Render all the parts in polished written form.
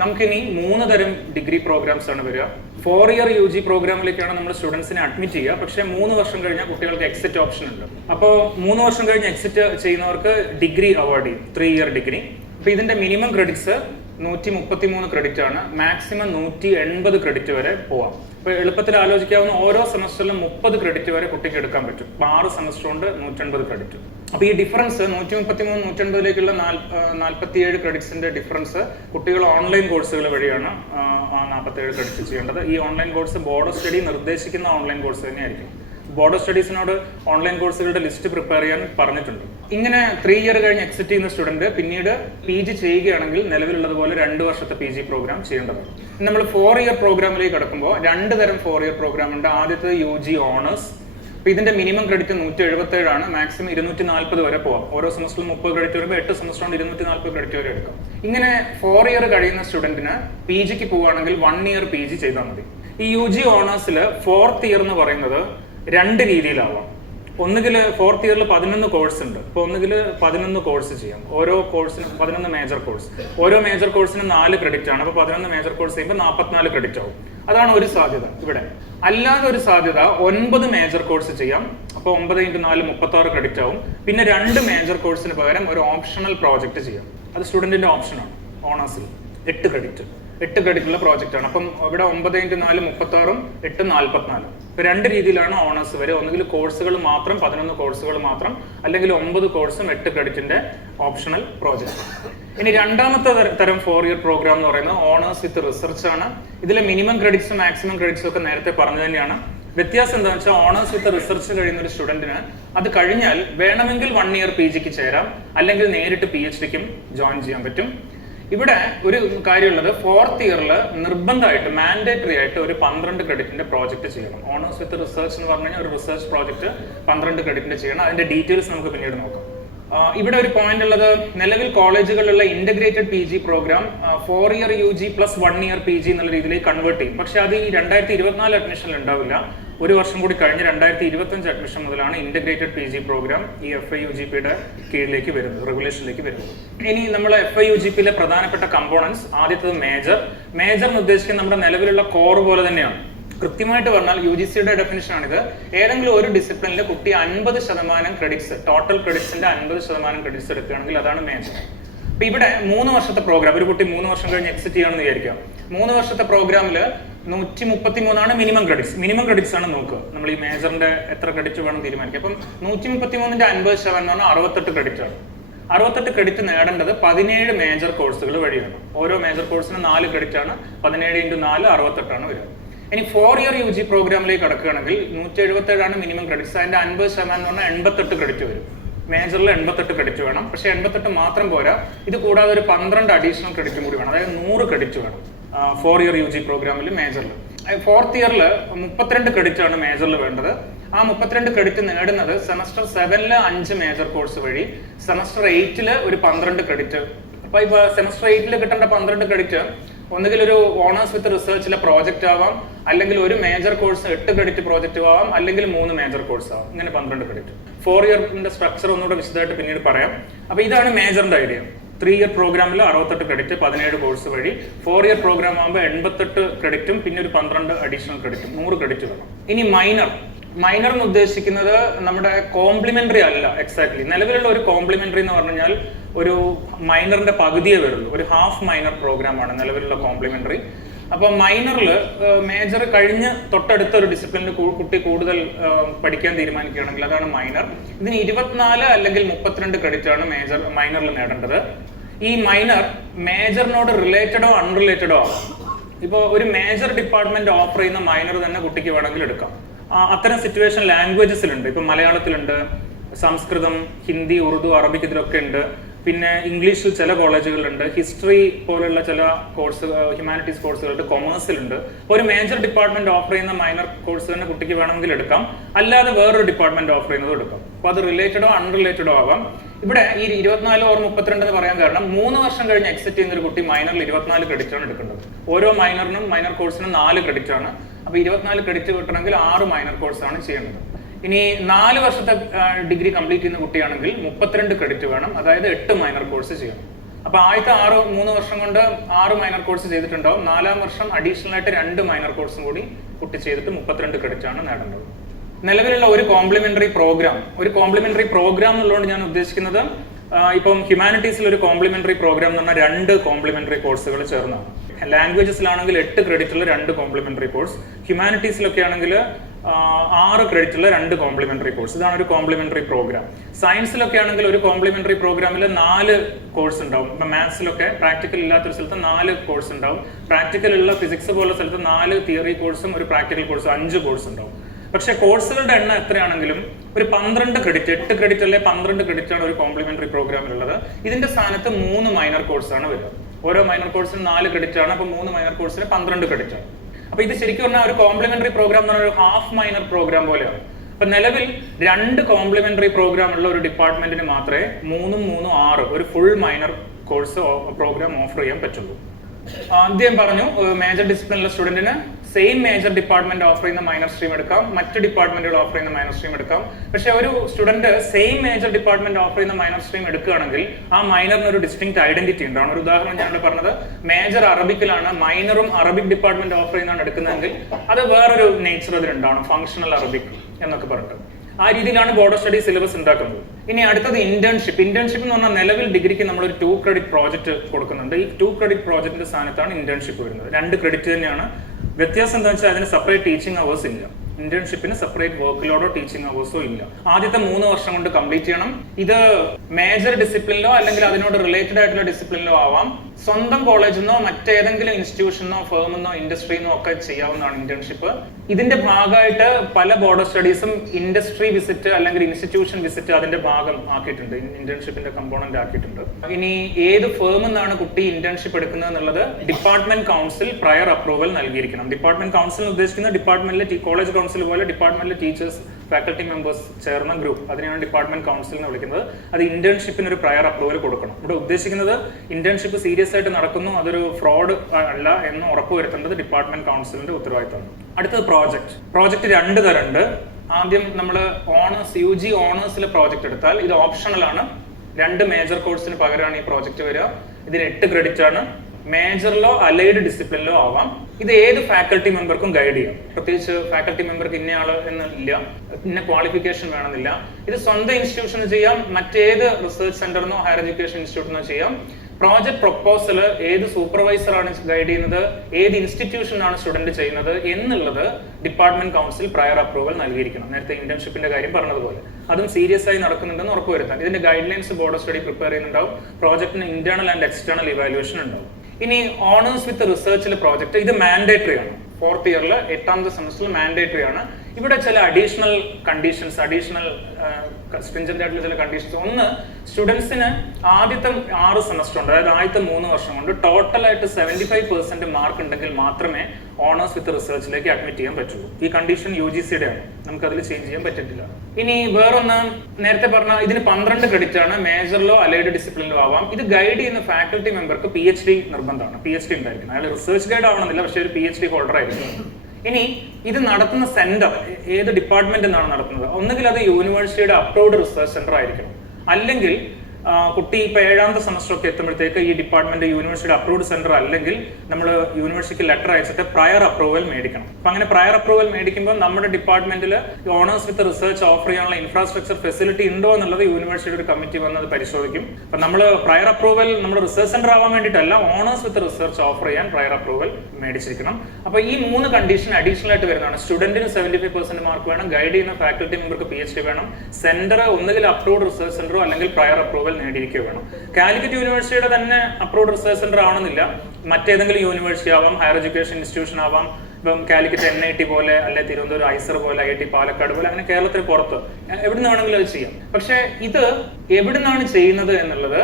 നമുക്കിനി 3 തരം degree programmes ആണ് വരിക. 4 ഇയർ UG പ്രോഗ്രാമിലേക്കാണ് നമ്മൾ സ്റ്റുഡൻസിനെ അഡ്മിറ്റ് ചെയ്യുക. പക്ഷേ 3 വർഷം കഴിഞ്ഞാൽ കുട്ടികൾക്ക് എക്സിറ്റ് ഓപ്ഷൻ ഉണ്ട്. അപ്പോൾ 3 വർഷം കഴിഞ്ഞ് എക്സിറ്റ് ചെയ്യുന്നവർക്ക് ഡിഗ്രി അവാർഡ് ചെയ്യും, 3 ഇയർ ഡിഗ്രി. അപ്പോൾ ഇതിന്റെ മിനിമം ക്രെഡിറ്റ്സ് 133 ക്രെഡിറ്റ് ആണ്, മാക്സിമം 180 ക്രെഡിറ്റ് വരെ പോവാം. അപ്പോൾ എളുപ്പത്തിൽ ആലോചിക്കാവുന്ന ഓരോ സെമസ്റ്ററിലും 30 ക്രെഡിറ്റ് വരെ കുട്ടിക്ക് എടുക്കാൻ പറ്റും. 6 സെമസ്റ്റർ കൊണ്ട് 180 ക്രെഡിറ്റ്. അപ്പോൾ ഈ ഡിഫറൻസ് 133 180ലേക്കുള്ള 47 ക്രെഡിറ്റ്സിന്റെ ഡിഫറൻസ് കുട്ടികൾ ഓൺലൈൻ കോഴ്സുകൾ വഴിയാണ് 47 ക്രെഡിറ്റ് ചെയ്യേണ്ടത്. ഈ online course board of study നിർദ്ദേശിക്കുന്ന ഓൺലൈൻ കോഴ്സ് തന്നെയായിരിക്കും. ബോർഡ് ഓഫ് സ്റ്റഡീസിനോട് ഓൺലൈൻ കോഴ്സുകളുടെ ലിസ്റ്റ് പ്രിപ്പയർ ചെയ്യാൻ പറഞ്ഞിട്ടുണ്ട്. ഇങ്ങനെ 3 ഇയർ കഴിഞ്ഞ് എക്സിറ്റ് ചെയ്യുന്ന സ്റ്റുഡന്റ് പിന്നീട് PG ചെയ്യുകയാണെങ്കിൽ നിലവിലുള്ളതുപോലെ 2 വർഷത്തെ PG പ്രോഗ്രാം ചെയ്യേണ്ടതാണ്. നമ്മൾ 4 ഇയർ പ്രോഗ്രാമിലേക്ക് കടക്കുമ്പോൾ 2 തരം 4 ഇയർ പ്രോഗ്രാം ഉണ്ട്. ആദ്യത്തെ UG ഓണേഴ്സ്. അപ്പോൾ ഇതിന്റെ മിനിമം ക്രെഡിറ്റ് 177 ആണ്, മാക്സിമം 240 വരെ പോവാം. ഓരോ സെമസ്റ്ററിലും 30 ക്രെഡിറ്റ് വരുമ്പോൾ 8 സെമസ്റ്റർ കൊണ്ട് 240 ക്രെഡിറ്റ് വരെ എടുക്കാം. ഇങ്ങനെ 4 ഇയർ കഴിയുന്ന സ്റ്റുഡന്റിന് PGക്ക് പോവുകയാണെങ്കിൽ 1 ഇയർ PG ചെയ്താൽ മതി. ഈ UG ഓണേഴ്സിൽ 4th ഇയർ എന്ന് പറയുന്നത് 2 രീതിയിലാവാം. ഒന്നുകിൽ 4th ഇയറിൽ 11 കോഴ്സ് ഉണ്ട്. ഇപ്പോൾ ഒന്നുകിൽ 11 കോഴ്സ് ചെയ്യാം. ഓരോ കോഴ്സിനും 11 മേജർ കോഴ്സ്. ഓരോ മേജർ കോഴ്സിനും 4 ക്രെഡിറ്റ് ആണ്. അപ്പോൾ 11 മേജർ കോഴ്സ് ചെയ്യുമ്പോൾ 44 ക്രെഡിറ്റ് ആവും. അതാണ് ഒരു സാധ്യത ഇവിടെ. അല്ലാതെ ഒരു സാധ്യത 9 മേജർ കോഴ്സ് ചെയ്യാം. അപ്പോൾ 9 × 4 36 ക്രെഡിറ്റ് ആവും. പിന്നെ 2 മേജർ കോഴ്സിന് പകരം ഒരു ഓപ്ഷണൽ പ്രോജക്റ്റ് ചെയ്യാം. അത് സ്റ്റുഡന്റിന്റെ ഓപ്ഷനാണ്. ഓണേഴ്സിൽ 8 ക്രെഡിറ്റുള്ള പ്രോജക്റ്റ് ആണ്. അപ്പം ഇവിടെ 9 × 4 36 8 44. ഇപ്പൊ 2 രീതിയിലാണ് ഓണേഴ്സ് വരെ. ഒന്നുകിൽ കോഴ്സുകൾ മാത്രം 11 കോഴ്സുകൾ മാത്രം, അല്ലെങ്കിൽ 9 കോഴ്സും 8 ക്രെഡിറ്റിന്റെ ഓപ്ഷണൽ പ്രോജക്റ്റ്. ഇനി രണ്ടാമത്തെ തരം 4 ഇയർ പ്രോഗ്രാം എന്ന് പറയുന്നത് ഓണേഴ്സ് വിത്ത് റിസർച്ച് ആണ്. ഇതിലെ മിനിമം ക്രെഡിറ്റ്സും മാക്സിമം ക്രെഡിറ്റ്സും ഒക്കെ നേരത്തെ പറഞ്ഞു തന്നെയാണ്. വ്യത്യാസം എന്താണെന്ന് വെച്ചാൽ ഓണേഴ്സ് വിത്ത് റിസർച്ച് കഴിയുന്ന ഒരു സ്റ്റുഡന്റിന് അത് കഴിഞ്ഞാൽ വേണമെങ്കിൽ 1 ഇയർ PGക്ക് ചേരാം, അല്ലെങ്കിൽ നേരിട്ട് PhDക്കും ജോയിൻ ചെയ്യാൻ പറ്റും. ഇവിടെ ഒരു കാര്യമുള്ളത്, 4th ഇയറിൽ നിർബന്ധമായിട്ട് മാൻഡേറ്ററി ആയിട്ട് ഒരു 12 ക്രെഡിറ്റിന്റെ പ്രോജക്റ്റ് ചെയ്യണം. ഓണേഴ്സ് വിത്ത് റിസർച്ച് എന്ന് പറഞ്ഞു കഴിഞ്ഞാൽ ഒരു റിസർച്ച് പ്രോജക്റ്റ് 12 ക്രെഡിറ്റിന്റെ ചെയ്യണം. അതിന്റെ ഡീറ്റെയിൽസ് നമുക്ക് പിന്നീട് നോക്കാം. ഇവിടെ ഒരു പോയിന്റ് ഉള്ളത്, നിലവിൽ കോളേജുകളിലുള്ള integrated PG programme 4 year UG plus 1 year PG എന്നുള്ള രീതിയിലേക്ക് കൺവേർട്ട് ചെയ്യും. പക്ഷെ അത് ഈ 2024 അഡ്മിഷനിൽ ഉണ്ടാവില്ല. ഒരു വർഷം കൂടി കഴിഞ്ഞ് 2025 അഡ്മിഷൻ മുതലാണ് ഇന്റഗ്രേറ്റഡ് PG പ്രോഗ്രാം ഈ FIUGPയുടെ കീഴിലേക്ക് വരുന്നത്, റെഗുലേഷനിലേക്ക് വരുന്നത്. ഇനി നമ്മൾ FIUGPയിലെ പ്രധാനപ്പെട്ട കമ്പോണൻസ്, ആദ്യത്തത് മേജർ എന്ന് ഉദ്ദേശിക്കുന്നത് നമ്മുടെ നിലവിലുള്ള കോർ പോലെ തന്നെയാണ്. കൃത്യമായിട്ട് പറഞ്ഞാൽ UGCയുടെ ഡെഫിനിഷൻ ആണിത്. ഏതെങ്കിലും ഒരു ഡിസിപ്ലിനിൽ കുട്ടി 50% ക്രെഡിറ്റ്സ്, ടോട്ടൽ ക്രെഡിറ്റ്സിന്റെ 50% ക്രെഡിറ്റ്സ് എടുക്കുകയാണെങ്കിൽ അതാണ് മേജർ. അപ്പൊ ഇവിടെ 3 വർഷത്തെ പ്രോഗ്രാം, ഒരു കുട്ടി 3 വർഷം കഴിഞ്ഞ് എക്സിറ്റ് ചെയ്യണമെന്ന് വിചാരിക്കാം. 3 വർഷത്തെ പ്രോഗ്രാമിൽ 133 ആണ് മിനിമം ക്രെഡിറ്റ്സ് ആണ് നോക്കുക. നമ്മൾ ഈ മേജറിന്റെ എത്ര ക്രെഡിറ്റ് വേണം തീരുമാനിക്കുക. അപ്പം 133ന്റെ 50% എന്ന് പറഞ്ഞാൽ 68 ക്രെഡിറ്റ് ആണ്. 68 ക്രെഡിറ്റ് നേടേണ്ടത് 17 മേജർ കോഴ്സുകൾ വഴിയാണ്. ഓരോ മേജർ കോഴ്സിന് 4 ക്രെഡിറ്റ് ആണ്. 17 × 4 68 ആണ് വരിക. ഇനി 4 ഇയർ UG പ്രോഗ്രാമിലേക്ക് കടക്കുകയാണെങ്കിൽ 177 ആണ് മിനിമം ക്രെഡിറ്റ്സ്. അതിന്റെ 50% എന്ന് പറഞ്ഞാൽ 88 ക്രെഡിറ്റ് വരും. മേജറിൽ 88 ക്രെഡിറ്റ് വേണം. പക്ഷെ 88 മാത്രം പോരാ, ഇത് കൂടാതെ ഒരു 12 അഡീഷണൽ ക്രെഡിറ്റും കൂടി വേണം. അതായത് 100 ക്രെഡിറ്റ് വേണം 4 ഇയർ UG പ്രോഗ്രാമിൽ മേജറിൽ. 4th ഇയറിൽ 32 ക്രെഡിറ്റ് ആണ് മേജറിൽ വേണ്ടത്. ആ 32 ക്രെഡിറ്റ് നേടുന്നത് സെമസ്റ്റർ 7ൽ 5 മേജർ കോഴ്സ് വഴി, സെമസ്റ്റർ 8ൽ ഒരു 12 ക്രെഡിറ്റ്. അപ്പൊ ഇപ്പൊ സെമസ്റ്റർ 8ൽ കിട്ടേണ്ട 12 ക്രെഡിറ്റ് ഒന്നുകിൽ ഒരു ഓണേഴ്സ് വിത്ത് റിസർച്ചിലെ പ്രോജക്റ്റ് ആവാം, അല്ലെങ്കിൽ ഒരു മേജർ കോഴ്സ് 8 ക്രെഡിറ്റ് പ്രോജക്റ്റ് ആവാം, അല്ലെങ്കിൽ 3 മേജർ കോഴ്സ് ആവാം. ഇങ്ങനെ 12 ക്രെഡിറ്റ്. 4 ഇയറിന്റെ സ്ട്രക്ചർ ഒന്നുകൂടെ വിശദമായിട്ട് പിന്നീട് പറയാം. അപ്പൊ ഇതാണ് മേജറിന്റെ ഐഡിയ. 3 ഇയർ പ്രോഗ്രാമിൽ 68 ക്രെഡിറ്റ് 17 കോഴ്സ് വഴി. 4 ഇയർ പ്രോഗ്രാം ആകുമ്പോൾ 88 ക്രെഡിറ്റും പിന്നെ ഒരു 12 അഡീഷണൽ ക്രെഡിറ്റും, 100 ക്രെഡിറ്റ് വേണം. ഇനി മൈനർ എന്ന് ഉദ്ദേശിക്കുന്നത് നമ്മുടെ കോംപ്ലിമെന്ററി അല്ല. എക്സാക്ട്ലി നിലവിലുള്ള ഒരു കോംപ്ലിമെന്ററി എന്ന് പറഞ്ഞു കഴിഞ്ഞാൽ ഒരു മൈനറിന്റെ പകുതിയേ വരുള്ളൂ. ഒരു ഹാഫ് മൈനർ പ്രോഗ്രാം ആണ് നിലവിലുള്ള കോംപ്ലിമെന്ററി. അപ്പൊ മൈനറിൽ മേജർ കഴിഞ്ഞ് തൊട്ടടുത്ത ഒരു ഡിസിപ്ലിനിൽ കുട്ടി കൂടുതൽ പഠിക്കാൻ തീരുമാനിക്കുകയാണെങ്കിൽ അതാണ് മൈനർ. ഇതിന് 24 അല്ലെങ്കിൽ 32 ക്രെഡിറ്റ് ആണ് മൈനറിൽ നേടേണ്ടത്. ഈ മൈനർ മേജറിനോട് റിലേറ്റഡോ അൺറിലേറ്റഡോ ആവാം. ഇപ്പോൾ ഒരു മേജർ ഡിപ്പാർട്ട്മെന്റ് ഓഫർ ചെയ്യുന്ന മൈനർ തന്നെ കുട്ടിക്ക് വേണമെങ്കിൽ എടുക്കാം. അത്തരം സിറ്റുവേഷൻ ലാംഗ്വേജസിലുണ്ട്. ഇപ്പൊ മലയാളത്തിലുണ്ട്, സംസ്കൃതം, ഹിന്ദി, ഉറുദു, അറബിക് ഇതിലൊക്കെ ഉണ്ട്. പിന്നെ ഇംഗ്ലീഷിൽ ചില കോളേജുകളിലുണ്ട്, ഹിസ്റ്ററി പോലുള്ള ചില കോഴ്സ്, ഹ്യൂമാനിറ്റീസ് കോഴ്സുകളുണ്ട്, കൊമേഴ്സിലുണ്ട്. ഒരു മേജർ ഡിപ്പാർട്ട്മെന്റ് ഓഫർ ചെയ്യുന്ന മൈനർ കോഴ്സ് തന്നെ കുട്ടിക്ക് വേണമെങ്കിൽ എടുക്കാം, അല്ലാതെ വേറൊരു ഡിപ്പാർട്ട്മെന്റ് ഓഫർ ചെയ്യുന്നത് എടുക്കാം. അപ്പൊ അത് റിലേറ്റഡോ അൺറിലേറ്റഡോ ആവാം. ഇവിടെ ഈ 24 or 32 എന്ന് പറയാൻ കാരണം 3 വർഷം കഴിഞ്ഞ് എക്സിറ്റ് ചെയ്യുന്ന ഒരു കുട്ടി മൈനറിൽ 24 ക്രെഡിറ്റ് ആണ് എടുക്കേണ്ടത്. ഓരോ മൈനറിനും മൈനർ കോഴ്സിനും 4 ക്രെഡിറ്റ് ആണ്. അപ്പൊ 24 ക്രെഡിറ്റ് കിട്ടണമെങ്കിൽ 6 മൈനർ കോഴ്സ് ആണ് ചെയ്യേണ്ടത്. ഇനി 4 വർഷത്തെ ഡിഗ്രി കംപ്ലീറ്റ് ചെയ്യുന്ന കുട്ടിയാണെങ്കിൽ 32 ക്രെഡിറ്റ് വേണം, അതായത് 8 മൈനർ കോഴ്സ് ചെയ്യണം. അപ്പൊ ആദ്യത്തെ 3 വർഷം കൊണ്ട് 6 മൈനർ കോഴ്സ് ചെയ്തിട്ടുണ്ടാവും. 4-ാം വർഷം അഡീഷണൽ ആയിട്ട് 2 മൈനർ കോഴ്സും കൂടി കുട്ടി ചെയ്തിട്ട് 32 ക്രെഡിറ്റ് ആണ് നേടേണ്ടത്. നിലവിലുള്ള ഒരു കോംപ്ലിമെന്ററി പ്രോഗ്രാം എന്നുള്ളതുകൊണ്ട് ഞാൻ ഉദ്ദേശിക്കുന്നത് ഇപ്പം ഹ്യൂമാനിറ്റീസിൽ ഒരു കോംപ്ലിമെന്ററി പ്രോഗ്രാം എന്ന് പറഞ്ഞാൽ 2 കോംപ്ലിമെന്ററി കോഴ്സുകൾ ചേർന്നാണ്. ലാംഗ്വേജസിലാണെങ്കിൽ 8 ക്രെഡിറ്റുള്ള 2 കോംപ്ലിമെന്ററി കോഴ്സ്, ഹ്യൂമാനിറ്റീസിലൊക്കെ ആണെങ്കിൽ 6 ക്രെഡിറ്റുള്ള 2 കോംപ്ലിമെന്ററി കോഴ്സ്. ഇതാണ് ഒരു കോംപ്ലിമെന്ററി പ്രോഗ്രാം. സയൻസിലൊക്കെ ആണെങ്കിൽ ഒരു കോംപ്ലിമെന്ററി പ്രോഗ്രാമിൽ 4 കോഴ്സ് ഉണ്ടാവും. ഇപ്പൊ മാത്സിലൊക്കെ പ്രാക്ടിക്കൽ ഇല്ലാത്തൊരു സ്ഥലത്ത് 4 കോഴ്സ് ഉണ്ടാവും. പ്രാക്ടിക്കൽ ഉള്ള ഫിസിക്സ് പോലുള്ള സ്ഥലത്ത് 4 തിയറി കോഴ്സും ഒരു പ്രാക്ടിക്കൽ കോഴ്സും 5 കോഴ്സ് ഉണ്ടാവും. പക്ഷെ കോഴ്സുകളുടെ എണ്ണം എത്രയാണെങ്കിലും ഒരു 12 ക്രെഡിറ്റ്, 8 ക്രെഡിറ്റ് അല്ലെ 12 ക്രെഡിറ്റ് ആണ് ഒരു കോംപ്ലിമെന്ററി പ്രോഗ്രാമിലുള്ളത്. ഇതിന്റെ സ്ഥാനത്ത് 3 മൈനർ കോഴ്സാണ് വരിക. ഓരോ മൈനർ കോഴ്സിന് 4 ക്രെഡിറ്റ് ആണ്. അപ്പൊ 3 മൈനർ കോഴ്സിന് 12 ക്രെഡിറ്റ് ആണ്. അപ്പൊ ഇത് ശരിക്കും പറഞ്ഞാൽ ഒരു കോംപ്ലിമെന്ററി പ്രോഗ്രാം എന്ന് പറഞ്ഞാൽ ഒരു ഹാഫ് മൈനർ പ്രോഗ്രാം പോലെയാണ്. അപ്പൊ നിലവിൽ 2 കോംപ്ലിമെന്ററി പ്രോഗ്രാം ഉള്ള ഒരു ഡിപ്പാർട്ട്മെന്റിന് മാത്രമേ 3-3-6 ഒരു full minor course programme offer ചെയ്യാൻ പറ്റുള്ളൂ. ആദ്യം പറഞ്ഞു മേജർ ഡിസിപ്ലിനുള്ള സ്റ്റുഡന്റിന് സെയിം മേജർ ഡിപ്പാർട്ട്മെന്റ് ഓഫർ ചെയ്യുന്ന മൈനർ സ്ട്രീം എടുക്കാം, മറ്റ് ഡിപ്പാർട്ട്മെന്റുകൾ ഓഫർ ചെയ്യുന്ന മൈനർ സ്ട്രീം എടുക്കാം. പക്ഷെ ഒരു student same major department offer ചെയ്യുന്ന മൈനർ സ്ട്രീം എടുക്കുകയാണെങ്കിൽ ആ മൈനറിന് ഒരു ഡിസ്റ്റിങ്ക്ട് ഐഡന്റിറ്റി ഉണ്ടാണ്. ഒരു ഉദാഹരണം ഞാൻ പറഞ്ഞത്, മേജർ അറബിക്കിലാണ്, മൈനറും അറബിക് ഡിപ്പാർട്ട്മെന്റ് ഓഫർ ചെയ്യുന്നതാണ് എടുക്കുന്നതെങ്കിൽ അത് വേറൊരു നേച്ചർ അതിലുണ്ടാവണം, ഫങ്ഷണൽ അറബിക് എന്നൊക്കെ പറഞ്ഞിട്ട്. ആ രീതിയിലാണ് ബോർഡർ സ്റ്റഡി സിലബസ് ഉണ്ടാക്കുന്നത്. ഇനി അടുത്തത് ഇന്റേൺഷിപ്പ്. ഇന്റേൺഷിപ്പ് എന്ന് പറഞ്ഞാൽ നിലവിൽ ഡിഗ്രിക്ക് നമ്മൾ ഒരു 2 ക്രെഡിറ്റ് പ്രോജക്റ്റ് കൊടുക്കുന്നുണ്ട്. ഈ 2 ക്രെഡിറ്റ് പ്രോജക്റ്റിന്റെ സ്ഥാനത്താണ് ഇന്റേൺഷിപ്പ് വരുന്നത്. 2 ക്രെഡിറ്റ് തന്നെയാണ്. വ്യത്യാസം എന്താ വെച്ചാൽ അതിന് സെപ്പറേറ്റ് ടീച്ചിങ് അവേഴ്സ് ഇല്ല. ഇന്റേൺഷിപ്പിന് സെപ്പറേറ്റ് വർക്ക് ലോഡോ ടീച്ചിങ് അവേഴ്സോ ഇല്ല. ആദ്യത്തെ 3 വർഷം കൊണ്ട് കംപ്ലീറ്റ് ചെയ്യണം. ഇത് മേജർ ഡിസിപ്ലിനിലോ അല്ലെങ്കിൽ അതിനോട് റിലേറ്റഡ് ആയിട്ടുള്ള ഡിസിപ്ലിനിലോ ആവാം. സ്വന്തം കോളേജിൽ നിന്നോ മറ്റേതെങ്കിലും ഇൻസ്റ്റിറ്റ്യൂഷനോ ഫേമിന്നോ ഇൻഡസ്ട്രിന്നോ ഒക്കെ ചെയ്യാവുന്നതാണ് ഇന്റേൺഷിപ്പ്. ഇതിന്റെ ഭാഗമായിട്ട് പല ബോർഡർ സ്റ്റഡീസും ഇൻഡസ്ട്രി വിസിറ്റ് അല്ലെങ്കിൽ ഇൻസ്റ്റിറ്റ്യൂഷൻ വിസിറ്റ് അതിന്റെ ഭാഗം ആക്കിയിട്ടുണ്ട്, ഇന്റേൺഷിപ്പിന്റെ കമ്പോണന്റ് ആക്കിയിട്ടുണ്ട്. ഇനി ഏത് ഫേമിൽ നിന്നാണ് കുട്ടി ഇന്റേൺഷിപ്പ് എടുക്കുന്നത് എന്നുള്ളത് ഡിപ്പാർട്ട്മെന്റ് കൗൺസിൽ പ്രയർ അപ്രൂവൽ നൽകിയിരിക്കണം. ഡിപ്പാർട്ട്മെന്റ് കൗൺസിൽ ഉദ്ദേശിക്കുന്നത് ഡിപ്പാർട്ട്മെന്റിലെ കോളേജ് കൗൺസിൽ പോലെ ഡിപ്പാർട്ട്മെന്റിലെ ടീച്ചേഴ്സ്, ഫാക്കൽറ്റി മെമ്പേഴ്സ് ചേർന്ന ഗ്രൂപ്പ്, അതിനെയാണ് ഡിപ്പാർട്ട്മെന്റ് കൗൺസിൽ എന്ന് വിളിക്കുന്നത്. അത് ഇന്റേൺഷിപ്പിന് ഒരു പ്രയർ അപ്രൂവൽ കൊടുക്കണം. ഇവിടെ ഉദ്ദേശിക്കുന്നത് ഇന്റേൺഷിപ്പ് സീരിയസ് ആയിട്ട് നടക്കുന്നു, അതൊരു ഫ്രോഡ് അല്ല എന്ന് ഉറപ്പുവരുത്തേണ്ടത് ഡിപ്പാർട്ട്മെന്റ് കൗൺസിലിന്റെ ഉത്തരവാദിത്തമാണ്. അടുത്തത് പ്രോജക്റ്റ് 2 തരമുണ്ട്. ആദ്യം നമ്മൾ ഓണേഴ്സ്, UG ഓണേഴ്സിലെ പ്രോജക്റ്റ് എടുത്താൽ ഇത് ഓപ്ഷണൽ ആണ്. 2 മേജർ കോഴ്സിന് പകരമാണ് ഈ പ്രോജക്റ്റ് വരിക. ഇതിന് 8 ക്രെഡിറ്റ് ആണ്. മേജറിലോ അലൈഡ് ഡിസിപ്ലിനിലോ ആവാം. ഇത് ഏത് ഫാക്കൽറ്റി മെമ്പർക്കും ഗൈഡ് ചെയ്യാം. പ്രത്യേകിച്ച് ഫാക്കൽറ്റി മെമ്പർക്ക് ഇന്നയാള് എന്നില്ല, ഇന്ന ക്വാളിഫിക്കേഷൻ വേണമെന്നില്ല. ഇത് സ്വന്തം ഇൻസ്റ്റിറ്റ്യൂഷന് ചെയ്യാം, മറ്റേത് റിസർച്ച് സെന്ററിനോ ഹയർ എഡ്യൂക്കേഷൻ ഇൻസ്റ്റിറ്റ്യൂട്ടിനോ ചെയ്യാം. പ്രോജക്ട് പ്രൊപ്പോസൽ ഏത് സൂപ്പർവൈസർ ആണ് ഗൈഡ് ചെയ്യുന്നത്, ഏത് ഇൻസ്റ്റിറ്റ്യൂഷനാണ് സ്റ്റുഡന്റ് ചെയ്യുന്നത് എന്നുള്ളത് ഡിപ്പാർട്ട്മെന്റ് കൗൺസിൽ പ്രയർ അപ്രൂവൽ നൽകിയിരിക്കണം. നേരത്തെ ഇന്റേൺഷിപ്പിന്റെ കാര്യം പറഞ്ഞതുപോലെ അതും സീരിയസ് ആയി നടക്കുന്നുണ്ടെന്ന് ഉറപ്പുവരുത്താൻ ഇതിന്റെ guide lines border study prepare ചെയ്യുന്നുണ്ടാവും. പ്രോജക്റ്റിന് ഇന്റേണൽ ആൻഡ് എക്സ്റ്റേണൽ ഇവാലുവേഷൻ ഉണ്ടാവും. ഇനി ഓണേഴ്സ് വിത്ത് റിസർച്ചിലെ പ്രോജക്റ്റ്, ഇത് മാൻഡേറ്ററി ആണ്. 4th ഇയറിൽ 8ാമത്തെ സെമസ്റ്ററിൽ മാൻഡേറ്ററി ആണ്. ഇവിടെ ചില അഡീഷണൽ കണ്ടീഷൻസ്, സ്ട്രിഞ്ചന്റ് ആയിട്ടുള്ള ചില കണ്ടീഷൻസ്. ഒന്ന്, സ്റ്റുഡൻസിന് ആദ്യത്തെ 6 സെമസ്റ്റർ ഉണ്ട്, അതായത് ആദ്യത്തെ 3 വർഷം കൊണ്ട് ടോട്ടലായിട്ട് 75% മാർക്ക് ഉണ്ടെങ്കിൽ മാത്രമേ ഓണേഴ്സ് വിത്ത് റിസർച്ചിലേക്ക് അഡ്മിറ്റ് ചെയ്യാൻ പറ്റുള്ളൂ. ഈ കണ്ടീഷൻ UGCയുടെ ആണ്, നമുക്ക് അതിൽ ചേഞ്ച് ചെയ്യാൻ പറ്റില്ല. ഇനി വേറൊന്ന്, നേരത്തെ പറഞ്ഞ ഇതിന് 12 ക്രെഡിറ്റ് ആണ്. മേജറിലോ അലൈഡ് ഡിസിപ്ലിനിലോ ആവാം. ഇത് ഗൈഡ് ചെയ്യുന്ന ഫാക്കൽറ്റി മെമ്പർക്ക് PhD നിർബന്ധമാണ്. PhD ഉണ്ടായിരിക്കണം. അയാൾ റിസർച്ച് ഗൈഡ് ആവണമെന്നില്ല, പക്ഷേ ഒരു PhD ഹോൾഡർ ആയിരിക്കും. ഇനി ഇത് നടത്തുന്ന സെന്റർ ഏത് ഡിപ്പാർട്ട്മെന്റ് എന്നാണ് നടത്തുന്നത്, ഒന്നുകിൽ അത് യൂണിവേഴ്സിറ്റിയുടെ അപ്രൂവ്ഡ് റിസർച്ച് സെന്റർ ആയിരിക്കണം, അല്ലെങ്കിൽ കുട്ടി ഇപ്പൊ 7ാമത്തെ സെമസ്റ്റർ ഒക്കെ എത്തുമ്പോഴത്തേക്ക് ഈ ഡിപ്പാർട്ട്മെന്റ് യൂണിവേഴ്സിറ്റിയുടെ അപ്രൂവ്ഡ് സെന്റർ അല്ലെങ്കിൽ നമ്മൾ യൂണിവേഴ്സിറ്റിക്ക് ലെറ്റർ അയച്ചിട്ട് പ്രയർ അപ്രൂവൽ മേടിക്കണം. അപ്പൊ അങ്ങനെ പ്രയർ അപ്രൂവൽ മേടിക്കുമ്പോൾ നമ്മുടെ ഡിപ്പാർട്ട്മെന്റിൽ ഓണേഴ്സ് വിത്ത് റിസർച്ച് ഓഫർ ചെയ്യാനുള്ള ഇൻഫ്രാസ്ട്രക്ചർ ഫെസിലിറ്റി ഉണ്ടോ എന്നുള്ളത് യൂണിവേഴ്സിറ്റിയുടെ ഒരു കമ്മിറ്റി വന്നത് പരിശോധിക്കും. അപ്പൊ നമ്മൾ പ്രയർ അപ്രൂവൽ നമ്മൾ റിസർച്ച് സെന്റർ ആവാൻ വേണ്ടിയിട്ടല്ല, ഓണേഴ്സ് വിത്ത് റിസർച്ച് ഓഫർ ചെയ്യാൻ പ്രയർ അപ്രൂവൽ മേടിച്ചിരിക്കണം. അപ്പൊ ഈ 3 കണ്ടീഷൻ അഡീഷണൽ ആയിട്ട് വരുന്നതാണ്. സ്റ്റുഡന്റിന് 75% മാർക്ക് വേണം, ഗൈഡ് ചെയ്യുന്ന ഫാക്കൽറ്റി മെമ്പർക്ക് PhD വേണം, സെന്റർ ഒന്നുകിൽ അപ്രൂവ്ഡ് റിസർച്ച് സെന്ററോ അല്ലെങ്കിൽ പ്രയർ അപ്രൂവൽ നേടിയിരിക്കുക വേണം. കാലിക്കറ്റ് യൂണിവേഴ്സിറ്റിയുടെ തന്നെ അപ്രൂവ്ഡ് റിസർച്ച് സെന്റർ ആവണമെന്നില്ല, മറ്റേതെങ്കിലും യൂണിവേഴ്സിറ്റി ആവാം, ഹയർ എഡ്യൂക്കേഷൻ ഇൻസ്റ്റിറ്റ്യൂഷൻ ആവാം. ഇപ്പം കാലിക്കറ്റ് NIT പോലെ, അല്ലെ തിരുവനന്തപുരം ഐസർ പോലെ, IIT പാലക്കാട് പോലെ, അങ്ങനെ കേരളത്തിന് പുറത്ത് എവിടുന്ന് വേണമെങ്കിലും അത് ചെയ്യാം. പക്ഷെ ഇത് എവിടുന്നാണ് ചെയ്യുന്നത് എന്നുള്ളത്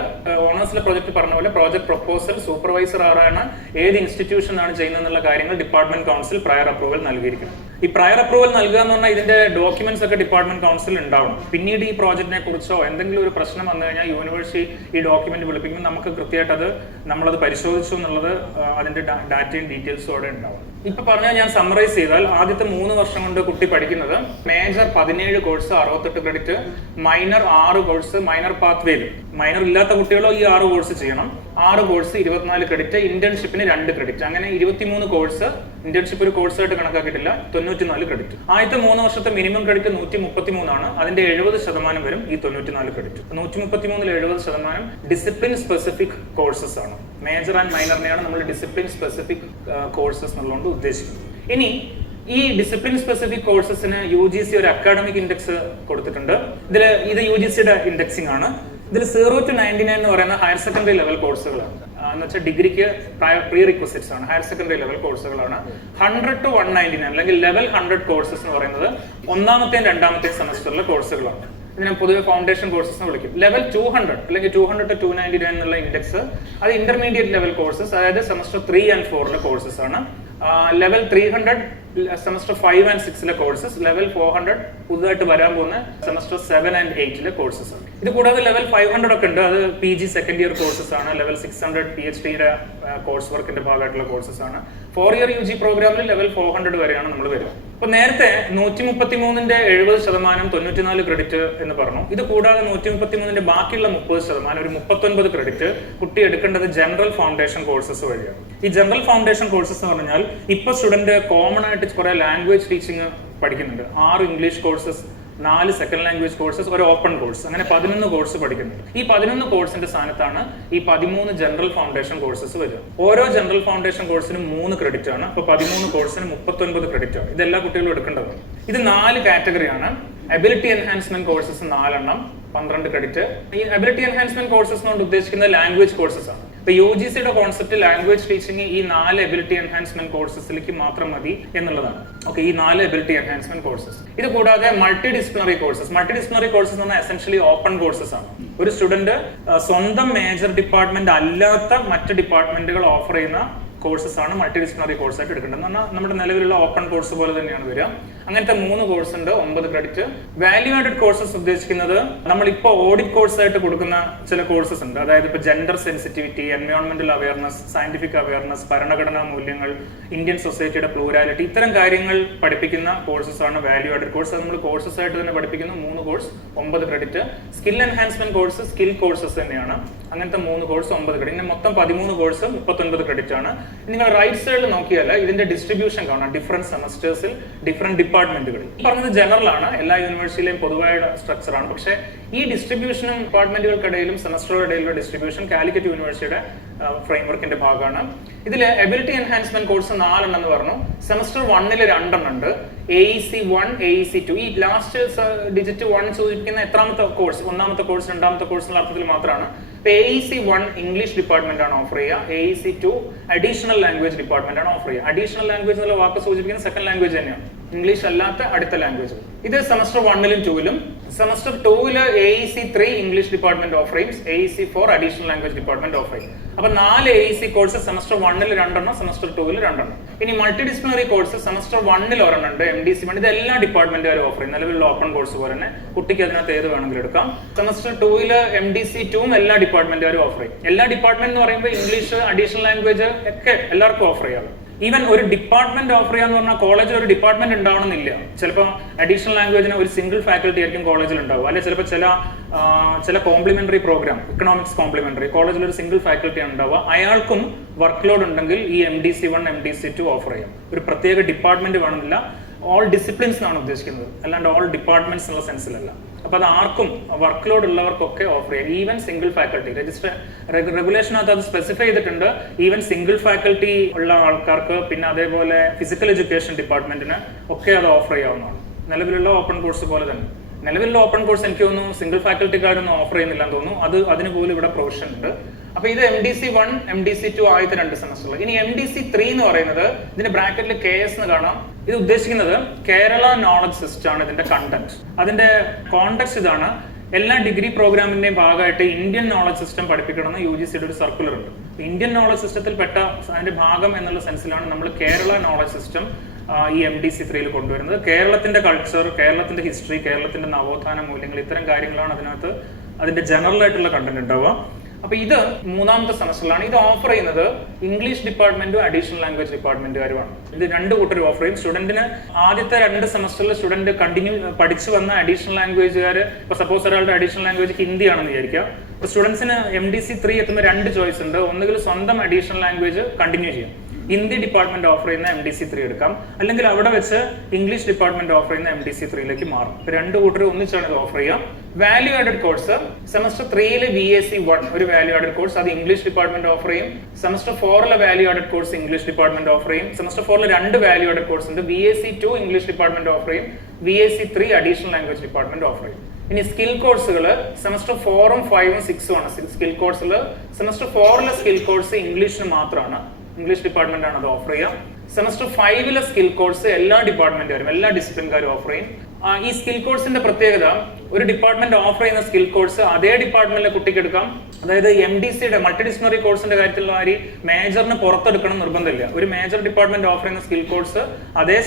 ഓണേഴ്സിലെ പ്രോജക്ട് പറഞ്ഞ പോലെ പ്രോജക്ട് പ്രൊപ്പോസൽ സൂപ്പർവൈസർ ആരാണ്, ഏത് ഇൻസ്റ്റിറ്റ്യൂഷൻ ആണ് ചെയ്യുന്നത് എന്നുള്ള കാര്യങ്ങൾ ഡിപ്പാർട്ട്മെന്റ് കൗൺസിൽ പ്രയർ അപ്രൂവൽ നൽകിയിരിക്കണം. ഈ പ്രയർ അപ്രൂവൽ നൽകുക എന്ന് പറഞ്ഞാൽ ഇതിന്റെ ഡോക്യുമെന്റ്സ് ഒക്കെ ഡിപ്പാർട്ട്മെന്റ് കൗൺസിൽ ഉണ്ടാവണം. പിന്നീട് ഈ പ്രോജക്റ്റിനെ കുറിച്ചോ എന്തെങ്കിലും ഒരു പ്രശ്നം വന്നു കഴിഞ്ഞാൽ യൂണിവേഴ്സിറ്റി ഈ ഡോക്യുമെന്റ് വിളിപ്പിക്കുമ്പോൾ നമുക്ക് കൃത്യമായിട്ട് നമ്മളത് പരിശോധിച്ചു എന്നുള്ളത് അതിന്റെ ഡാറ്റയും ഡീറ്റെയിൽസും അവിടെ ഉണ്ടാവും. ഇപ്പൊ പറഞ്ഞാൽ ഞാൻ സമ്മറൈസ് ചെയ്താൽ ആദ്യത്തെ 3 വർഷം കൊണ്ട് കുട്ടി പഠിക്കുന്നത് major 17 course 68 credit, minor 6 course, minor പാത്വേയിൽ മൈനർ ഇല്ലാത്ത കുട്ടികളോ ഈ 6 കോഴ്സ് ചെയ്യണം. 6 കോഴ്സ് 24 ക്രെഡിറ്റ്, ഇന്റേൺഷിപ്പിന് 2 ക്രെഡിറ്റ്, അങ്ങനെ 23 കോഴ്സ്. ഇന്റേൺഷിപ്പ് ഒരു കോഴ്സായിട്ട് കണക്കാക്കിയിട്ടില്ല. 94 ക്രെഡിറ്റ്. ആദ്യത്തെ 3 വർഷത്തെ മിനിമം ക്രെഡിറ്റ് 133 ആണ്. അതിന്റെ 70% വരും ഈ 94 ക്രെഡിറ്റ്. 133 70% ഡിസിപ്ലിൻ സ്പെസിഫിക് കോഴ്സസ് ആണ്. മേജർ ആൻഡ് മൈനറിനെയാണ് നമ്മൾ ഡിസിപ്ലിൻ സ്പെസിഫിക് കോഴ്സസ് എന്നുള്ളതുകൊണ്ട് ഉദ്ദേശിക്കുന്നത്. ഇനി ഈ ഡിസിപ്ലിൻ സ്പെസിഫിക് കോഴ്സസിന് UGC ഒരു അക്കാഡമിക് ഇൻഡെക്സ് കൊടുത്തിട്ടുണ്ട്. ഇത് UGCയുടെ ഇൻഡെക്സിംഗ് ആണ്. ഇതിൽ 0 to 99 എന്ന് പറയുന്ന ഹയർ സെക്കൻഡറി ലെവൽ കോഴ്സുകളാണ്. എന്ന് വെച്ചാൽ ഡിഗ്രിക്ക് പ്രീ റിക്വസിറ്റ്സ് ആണ്, ഹയർ സെക്കൻഡറി ലെവൽ കോഴ്സുകളാണ്. 100 to 199 അല്ലെങ്കിൽ ലെവൽ 100 കോഴ്സസ് എന്ന് പറയുന്നത് 1ാമത്തെയും 2ാമത്തെയും സെമസ്റ്ററിലെ കോഴ്സുകളാണ്. ഇതിനെ പൊതുവെ ഫൗണ്ടേഷൻ കോഴ്സസ് എന്ന് വിളിക്കും. ലെവൽ 200 അല്ലെങ്കിൽ 200 to 299 എന്നുള്ള ഇൻഡെക്സ് അത് ഇന്റർമീഡിയറ്റ് ലെവൽ കോഴ്സസ്, അതായത് സെമസ്റ്റർ 3 and 4 കോഴ്സസ് ആണ്. Level 300 semester 5 and 6 courses. Level 400 പുതുതായിട്ട് വരാൻ പോകുന്ന സെമസ്റ്റർ 7 and 8 കോഴ്സസ് ആണ്. ഇത് കൂടാതെ ലെവൽ 500 ഒക്കെ ഉണ്ട്. അത് PG സെക്കൻഡ് ഇയർ കോഴ്സസ് ആണ്. ലെവൽ 600 PhDയുടെ കോഴ്സ് വർക്കിന്റെ ഭാഗമായിട്ടുള്ള കോഴ്സസ് ആണ്. 4 year UG പ്രോഗ്രാമിൽ ലെവൽ 400 വരെയാണ് നമ്മൾ വരിക. അപ്പൊ നേരത്തെ 133ന്റെ 70% 94 ക്രെഡിറ്റ് എന്ന് പറഞ്ഞു. ഇത് കൂടാതെ 133ന്റെ ബാക്കിയുള്ള 30% ഒരു 39 ക്രെഡിറ്റ് കുട്ടി എടുക്കേണ്ടത് ജനറൽ ഫൗണ്ടേഷൻ കോഴ്സസ് വഴിയാണ്. ഈ ജനറൽ ഫൗണ്ടേഷൻ കോഴ്സസ് എന്ന് പറഞ്ഞാൽ ഇപ്പൊ സ്റ്റുഡന്റ് കോമൺ ആയിട്ട് കുറെ ലാംഗ്വേജ് ടീച്ചിങ് പഠിക്കുന്നുണ്ട്. 6 English courses, 4 second language courses, ഒരു ഓപ്പൺ കോഴ്സ്, അങ്ങനെ 11 കോഴ്സ് പഠിക്കുന്നുണ്ട്. ഈ 11 കോഴ്സിന്റെ സ്ഥാനത്താണ് ഈ 13 ജനറൽ ഫൗണ്ടേഷൻ കോഴ്സസ് വരിക. ഓരോ ജനറൽ ഫൗണ്ടേഷൻ കോഴ്സിനും 3 ക്രെഡിറ്റ് ആണ്. അപ്പൊ 13 കോഴ്സിന് 39 ക്രെഡിറ്റ് ആണ്. ഇതെല്ലാ കുട്ടികളും എടുക്കേണ്ടതാണ്. ഇത് 4 കാറ്റഗറിയാണ്. Ability enhancement courses 4 12 credit. ഈ എബിലിറ്റി എൻഹാൻസ്മെന്റ് കോഴ്സസ് കൊണ്ട് ഉദ്ദേശിക്കുന്നത് ലാംഗ്വേജ് കോഴ്സസ് ആണ്. ഇപ്പൊ UGCയുടെ കോൺസെപ്റ്റ് ലാംഗ്വേജ് ടീച്ചിങ് ഈ 4 എബിലിറ്റി എൻഹാൻസ്മെന്റ് കോഴ്സസിലേക്ക് മാത്രം മതി എന്നുള്ളതാണ്. ഓക്കെ, ഈ 4 എബിലിറ്റി എൻഹാൻസ്മെന്റ് കോഴ്സസ്. ഇത് കൂടാതെ multi disciplinary courses. Multi disciplinary courses എന്ന് പറഞ്ഞാൽ എസെൻഷ്യലി ഓപ്പൺ കോഴ്സസ് ആണ്. ഒരു സ്റ്റുഡന്റ് സ്വന്തം മേജർ ഡിപ്പാർട്ട്മെന്റ് അല്ലാത്ത മറ്റ് ഡിപ്പാർട്ട്മെന്റുകൾ ഓഫർ ചെയ്യുന്ന കോഴ്സസ് ആണ് മൾട്ടി ഡിസിപ്ലിനറി കോഴ്സ് ആയിട്ട് എടുക്കേണ്ടത്. എന്നാൽ നമ്മുടെ നിലവിലുള്ള ഓപ്പൺ കോഴ്സ് പോലെ തന്നെയാണ് വരിക. അങ്ങനത്തെ 3 കോഴ്സ് ഉണ്ട്, 9 ക്രെഡിറ്റ്. വാല്യൂ ആഡഡ് കോഴ്സസ് ഉദ്ദേശിക്കുന്നത് നമ്മളിപ്പോൾ ഓഡിറ്റ് കോഴ്സ് ആയിട്ട് കൊടുക്കുന്ന ചില കോഴ്സസ് ഉണ്ട്. അതായത് ഇപ്പോൾ ജെൻഡർ സെൻസിറ്റിവിറ്റി, എൻവയോൺമെന്റൽ അവയർനെസ്, സയന്റിഫിക് അവയർനെസ്, ഭരണഘടനാ മൂല്യങ്ങൾ, ഇന്ത്യൻ സൊസൈറ്റിയുടെ പ്ലൂരാലിറ്റി, ഇത്തരം കാര്യങ്ങൾ പഠിപ്പിക്കുന്ന കോഴ്സസ് ആണ് വാല്യൂ ആഡഡ് കോഴ്സ്. അത് നമ്മൾ കോഴ്സസ് ആയിട്ട് തന്നെ പഠിപ്പിക്കുന്ന 3 course 9 credit. Skill enhancement course skill courses തന്നെയാണ്. അങ്ങനത്തെ 3 കോഴ്സ് 9 ക്രെഡിറ്റ്. ഇങ്ങനെ മൊത്തം 13 കോഴ്സ് 39 ക്രെഡിറ്റ് ആണ്. നിങ്ങൾ റൈറ്റ് സൈഡിൽ നോക്കിയാൽ ഇതിന്റെ ഡിസ്ട്രിബ്യൂഷൻ കാണാം. ഡിഫറെന്റ് സെമസ്റ്റേഴ്സിൽ ഡിഫറെന്റ് ഡിപ്പാർട്ട്മെന്റുകൾ. ഈ പറഞ്ഞത് ജനറൽ ആണ്, എല്ലാ യൂണിവേഴ്സിറ്റിയിലെയും പൊതുവായ സ്ട്രക്ചർ ആണ്. പക്ഷേ ഈ ഡിസ്ട്രിബ്യൂഷനും ഡിപ്പാർട്ട്മെന്റുകൾക്കിടയിലും സെമസ്റ്ററുകളിടയിലുള്ള ഡിസ്ട്രിബ്യൂഷൻ കാലിക്കറ്റ് യൂണിവേഴ്സിറ്റിയുടെ ഫ്രെയിംവർക്കിന്റെ ഭാഗമാണ്. ഇതിൽ എബിലിറ്റി എൻഹാൻസ്മെന്റ് കോഴ്സ് 4 എന്ന് പറഞ്ഞു. സെമസ്റ്റർ 1 2 ഉണ്ട്. AEC 1, AEC 2. ഈ ലാസ്റ്റ് ഡിജിറ്റ് 1 സൂചിപ്പിക്കുന്ന എത്രാമത്തെ കോഴ്സ്? 1ാമത്തെ കോഴ്സ്, 2ാമത്തെ കോഴ്സ് എന്നുള്ള അർത്ഥത്തിൽ മാത്രമാണ്. AEC 1 ഇംഗ്ലീഷ് ഡിപ്പാർട്ട്മെന്റ് ആണ് ഓഫർ ചെയ്യുക. AEC 2 അഡീഷണൽ ലാംഗ്വേജ് ഡിപ്പാർട്ട്മെന്റ് ആണ് ഓഫർ ചെയ്യുക. അഡീഷണൽ ലാംഗ്വേജ് എന്നുള്ള വാക്ക് സൂചിപ്പിക്കുന്ന സെക്കൻഡ് ലാംഗ്വേജ് തന്നെയാണ്, ഇംഗ്ലീഷ് അല്ലാത്ത അടുത്ത ലാംഗ്വേജ്. ഇത് semester 1 2 semester 2 AEC 3 English department offer ചെയ്യും. AEC 4 additional language department offer ചെയ്യും. അപ്പൊ 4 AEC കോഴ്സ് സെമസ്റ്റർ 1 2, സെമസ്റ്റർ 2 2. ഇനി multi disciplinary course semester 1 ഒരെണ്ണുണ്ട്, MDC 1. ഇത് എല്ലാ ഡിപ്പാർട്ട്മെന്റുകാരും ഓഫർ ചെയ്യും. നിലവിലുള്ള ഓപ്പൺ കോഴ്സ് പോലെ തന്നെ കുട്ടിക്ക് അതിനകത്ത് ഏത് വേണമെങ്കിലും എടുക്കാം. സെമസ്റ്റർ 2 MDC 2 എല്ലാ ഡിപ്പാർട്ട്മെന്റുകാരും ഓഫർ ചെയ്യും. എല്ലാ ഡിപ്പാർട്ട്മെന്റ് എന്ന് പറയുമ്പോൾ ഇംഗ്ലീഷ്, അഡീഷണൽ ലാംഗ്വേജ് ഒക്കെ എല്ലാവർക്കും ഓഫർ ചെയ്യാം. ഈവൻ ഒരു ഡിപ്പാർട്ട്മെന്റ് ഓഫർ ചെയ്യാന്ന് പറഞ്ഞാൽ കോളേജിൽ ഒരു ഡിപ്പാർട്ട്മെന്റ് ഉണ്ടാവണമെന്നില്ല. ചിലപ്പോൾ അഡീഷണൽ ലാംഗ്വേജിന് ഒരു സിംഗിൾ ഫാക്കൽറ്റി ആയിരിക്കും കോളേജിൽ ഉണ്ടാവുക. അല്ലെങ്കിൽ ചിലപ്പോൾ ചില കോംപ്ലിമെന്ററി പ്രോഗ്രാം, ഇക്കണോമിക്സ് കോംപ്ലിമെന്ററി, കോളേജിൽ ഒരു സിംഗിൾ ഫാക്കൽറ്റി ഉണ്ടാവുക. അയാൾക്കും വർക്ക് ലോഡ് ഉണ്ടെങ്കിൽ ഈ MDC 1 MDC 2 ഓഫർ ചെയ്യാം. ഒരു പ്രത്യേക ഡിപ്പാർട്ട്മെന്റ് വേണമെന്നില്ല. ഓൾ ഡിസിപ്ലിൻസ് എന്നാണ് ഉദ്ദേശിക്കുന്നത്, അല്ലാണ്ട് ഓൾ ഡിപ്പാർട്ട്മെന്റ്സ് എന്നുള്ള സെൻസിലല്ല. അപ്പൊ അത് ആർക്കും വർക്ക് ലോഡ് ഉള്ളവർക്കൊക്കെ ഓഫർ ചെയ്യാം. ഈവൻ സിംഗിൾ ഫാക്കൽറ്റി റെഗുലേഷനകത്ത് അത് സ്പെസിഫൈ ചെയ്തിട്ടുണ്ട്. ഈവൻ സിംഗിൾ ഫാക്കൽറ്റി ഉള്ള ആൾക്കാർക്ക്, പിന്നെ അതേപോലെ ഫിസിക്കൽ എഡ്യൂക്കേഷൻ ഡിപ്പാർട്ട്മെന്റിന് ഒക്കെ അത് ഓഫർ ചെയ്യാവുന്നതാണ്. നിലവിലുള്ള ഓപ്പൺ കോഴ്സ് പോലെ തന്നെ. നിലവിലുള്ള ഓപ്പൺ കോഴ്സ് എനിക്ക് തോന്നുന്നു സിംഗിൾ ഫാക്കൽറ്റിക്കാരൊന്നും ഓഫർ ചെയ്യുന്നില്ല എന്ന് തോന്നുന്നു. അതിന് പോലും ഇവിടെ പ്രൊവിഷൻ ഉണ്ട്. അപ്പൊ ഇത് MDC 1 MDC 2 ആദ്യത്തെ 2 സെമസ്റ്ററിൽ. ഇനി MDC 3 എന്ന് പറയുന്നത്, ഇതിന്റെ ബ്രാക്കറ്റിൽ KS എന്ന് കാണാം. ഇത് ഉദ്ദേശിക്കുന്നത് കേരള നോളജ് സിസ്റ്റം ആണ് ഇതിന്റെ കണ്ടന്റ്. അതിന്റെ കോണ്ടെക്സ്റ്റ് ഇതാണ്. എല്ലാ ഡിഗ്രി പ്രോഗ്രാമിന്റെയും ഭാഗമായിട്ട് ഇന്ത്യൻ നോളജ് സിസ്റ്റം പഠിപ്പിക്കണമെന്ന് UGCയുടെ ഒരു സർക്കുലർ ഉണ്ട്. ഇന്ത്യൻ നോളജ് സിസ്റ്റത്തിൽ പെട്ട അതിന്റെ ഭാഗം എന്നുള്ള സെൻസിലാണ് നമ്മൾ കേരള നോളജ് സിസ്റ്റം ഈ MDC 3 കൊണ്ടുവരുന്നത്. കേരളത്തിന്റെ കൾച്ചർ, കേരളത്തിന്റെ ഹിസ്റ്ററി, കേരളത്തിന്റെ നവോത്ഥാന മൂല്യങ്ങൾ, ഇത്തരം കാര്യങ്ങളാണ് അതിനകത്ത് അതിന്റെ ജനറൽ ആയിട്ടുള്ള കണ്ടന്റ് ഉണ്ടാവുക. അപ്പൊ ഇത് മൂന്നാമത്തെ സെമസ്റ്ററിലാണ്. ഇത് ഓഫർ ചെയ്യുന്നത് ഇംഗ്ലീഷ് ഡിപ്പാർട്ട്മെന്റും അഡീഷണൽ ലാംഗ്വേജ് ഡിപ്പാർട്ട്മെന്റുകാരുമാണ്. ഇത് രണ്ട് കൂട്ടർ ഓഫർ ചെയ്യും. സ്റ്റുഡന്റിന് ആദ്യത്തെ 2 സെമസ്റ്ററിൽ സ്റ്റുഡന്റ് കണ്ടിന്യൂ പഠിച്ചു വന്ന അഡീഷണൽ ലാംഗ്വേജുകാർ, ഇപ്പൊ സപ്പോസ് ഒരാളുടെ അഡീഷണൽ ലാംഗ്വേജ് ഹിന്ദി ആണെന്ന് വിചാരിക്കുക. ഇപ്പൊ സ്റ്റുഡൻസിന് MDC 3 എത്തുമ്പോൾ 2 ചോയ്സ് ഉണ്ട്. ഒന്നുകിൽ സ്വന്തം അഡീഷണൽ ലാംഗ്വേജ് കണ്ടിന്യൂ ചെയ്യാം, ഹിന്ദി ഡിപ്പാർട്ട്മെന്റ് ഓഫർ ചെയ്യുന്ന MDC 3 എടുക്കാം, അല്ലെങ്കിൽ അവിടെ വെച്ച് ഇംഗ്ലീഷ് ഡിപ്പാർട്ട്മെന്റ് ഓഫർ ചെയ്യുന്ന MDC 3ലേക്ക് മാറും. രണ്ട് കൂട്ടർ ഒന്നിച്ചാണ് ഇത് ഓഫർ ചെയ്യുക. Value added course semester 3 VAC 1 ഒരു വാല്യൂ ആഡഡ് കോഴ്സ്, അത് ഇംഗ്ലീഷ് ഡിപ്പാർട്ട്മെന്റ് ഓഫർ ചെയ്യും. Semester 4 value added course English department offer ചെയ്യും. സെമസ്റ്റർ 4 2 വാല്യൂ ആഡഡ് കോഴ്സ് ഉണ്ട്. VAC 2 ഇംഗ്ലീഷ് ഡിപ്പാർട്ട്മെന്റ് ഓഫർ ചെയ്യും, VAC 3 additional language department offer ചെയ്യും. ഇനി skill കോഴ്സുകൾ semester 4, 5, 6 ആണ് സ്കിൽ കോഴ്സുകൾ. സെമസ്റ്റർ 4 സ്കിൽ കോഴ്സ് ഇംഗ്ലീഷിന് മാത്രമാണ്, ഇംഗ്ലീഷ് ഡിപ്പാർട്ട്മെന്റ് ആണ് അത് ഓഫർ ചെയ്യുക. സെമസ്റ്റർ 5 സ്കിൽ കോഴ്സ് എല്ലാ ഡിപ്പാർട്ട്മെന്റുകാരും എല്ലാ ഡിസിപ്ലിൻകാരും ഓഫർ ചെയ്യും. ഈ സ്കിൽ കോഴ്സിന്റെ പ്രത്യേകത, ഒരു ഡിപ്പാർട്ട്മെന്റ് ഓഫർ ചെയ്യുന്ന സ്കിൽ കോഴ്സ് അതേ ഡിപ്പാർട്ട്മെന്റിലെ കുട്ടിക്ക് എടുക്കാം. അതായത് MDCയുടെ മൾട്ടി ഡിസിപ്ലിനറി കോഴ്സിന്റെ കാര്യത്തിലുള്ള മാതിരി മേജറിന് പുറത്തെടുക്കണം നിർബന്ധമില്ല. ഒരു മേജർ ഡിപ്പാർട്ട്മെന്റ് ഓഫർ ചെയ്യുന്ന സ്കിൽ കോഴ്സ് അതേ